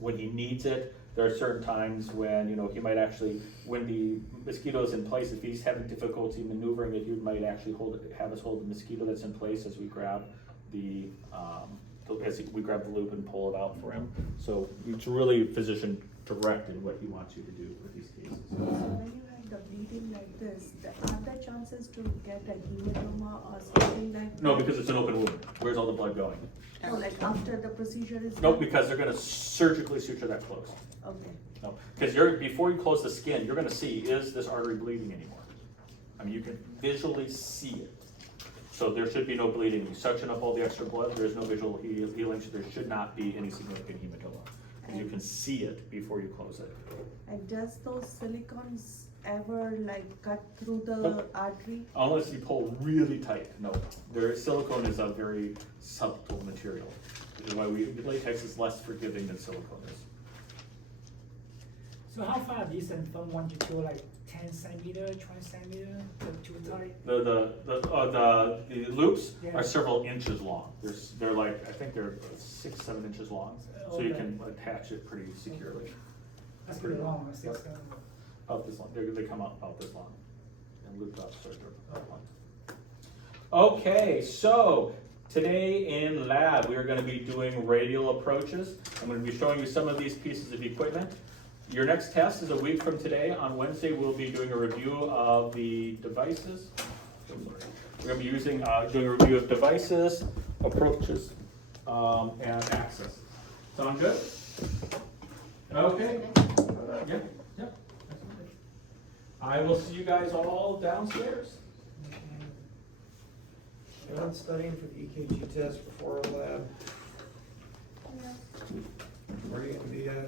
when he needs it. There are certain times when, you know, he might actually, when the mosquito is in place, if he's having difficulty maneuvering it, he might actually have us hold the mosquito that's in place as we grab the loop and pull it out for him. So it's really physician directed what he wants you to do with these cases. So when you have the bleeding like this, are there chances to get a hematoma or something like that? No, because it's an open wound. Where's all the blood going? So like after the procedure is No, done? because they're gonna surgically suture that closed. Okay. No, because before you close the skin, you're gonna see, is this artery bleeding anymore? I mean, you can visually see it. So there should be no bleeding. You suction up all the extra blood, there's no visual healing, so there should not be any significant hematoma. Because you can see it before you close it. And does those silicones ever like cut through the Nope. artery? Unless you pull really tight, no. Silicone is a very subtle material. Which is why latex is less forgiving than silicone is. So how far distant from 1 to 2, like 10 centimeter, 20 centimeter, too tight? The loops Yeah. are several inches long. They're like, I think they're 6, 7 inches long. So you Okay. can attach it pretty securely. That's pretty long, 6, Yep. 7. About this long, they come out about this long and looped up, so they're up long. Okay, so today in lab, we are gonna be doing radial approaches. I'm gonna be showing you some of these pieces of equipment. Your next test is a week from today. On Wednesday, we'll be doing a review of the devices. We're gonna be doing a review of devices, approaches, and access. Sound good? Okay. Yep, yep. I will see you guys all downstairs. Anyone studying for the EKG test before our lab? Where are you gonna be at?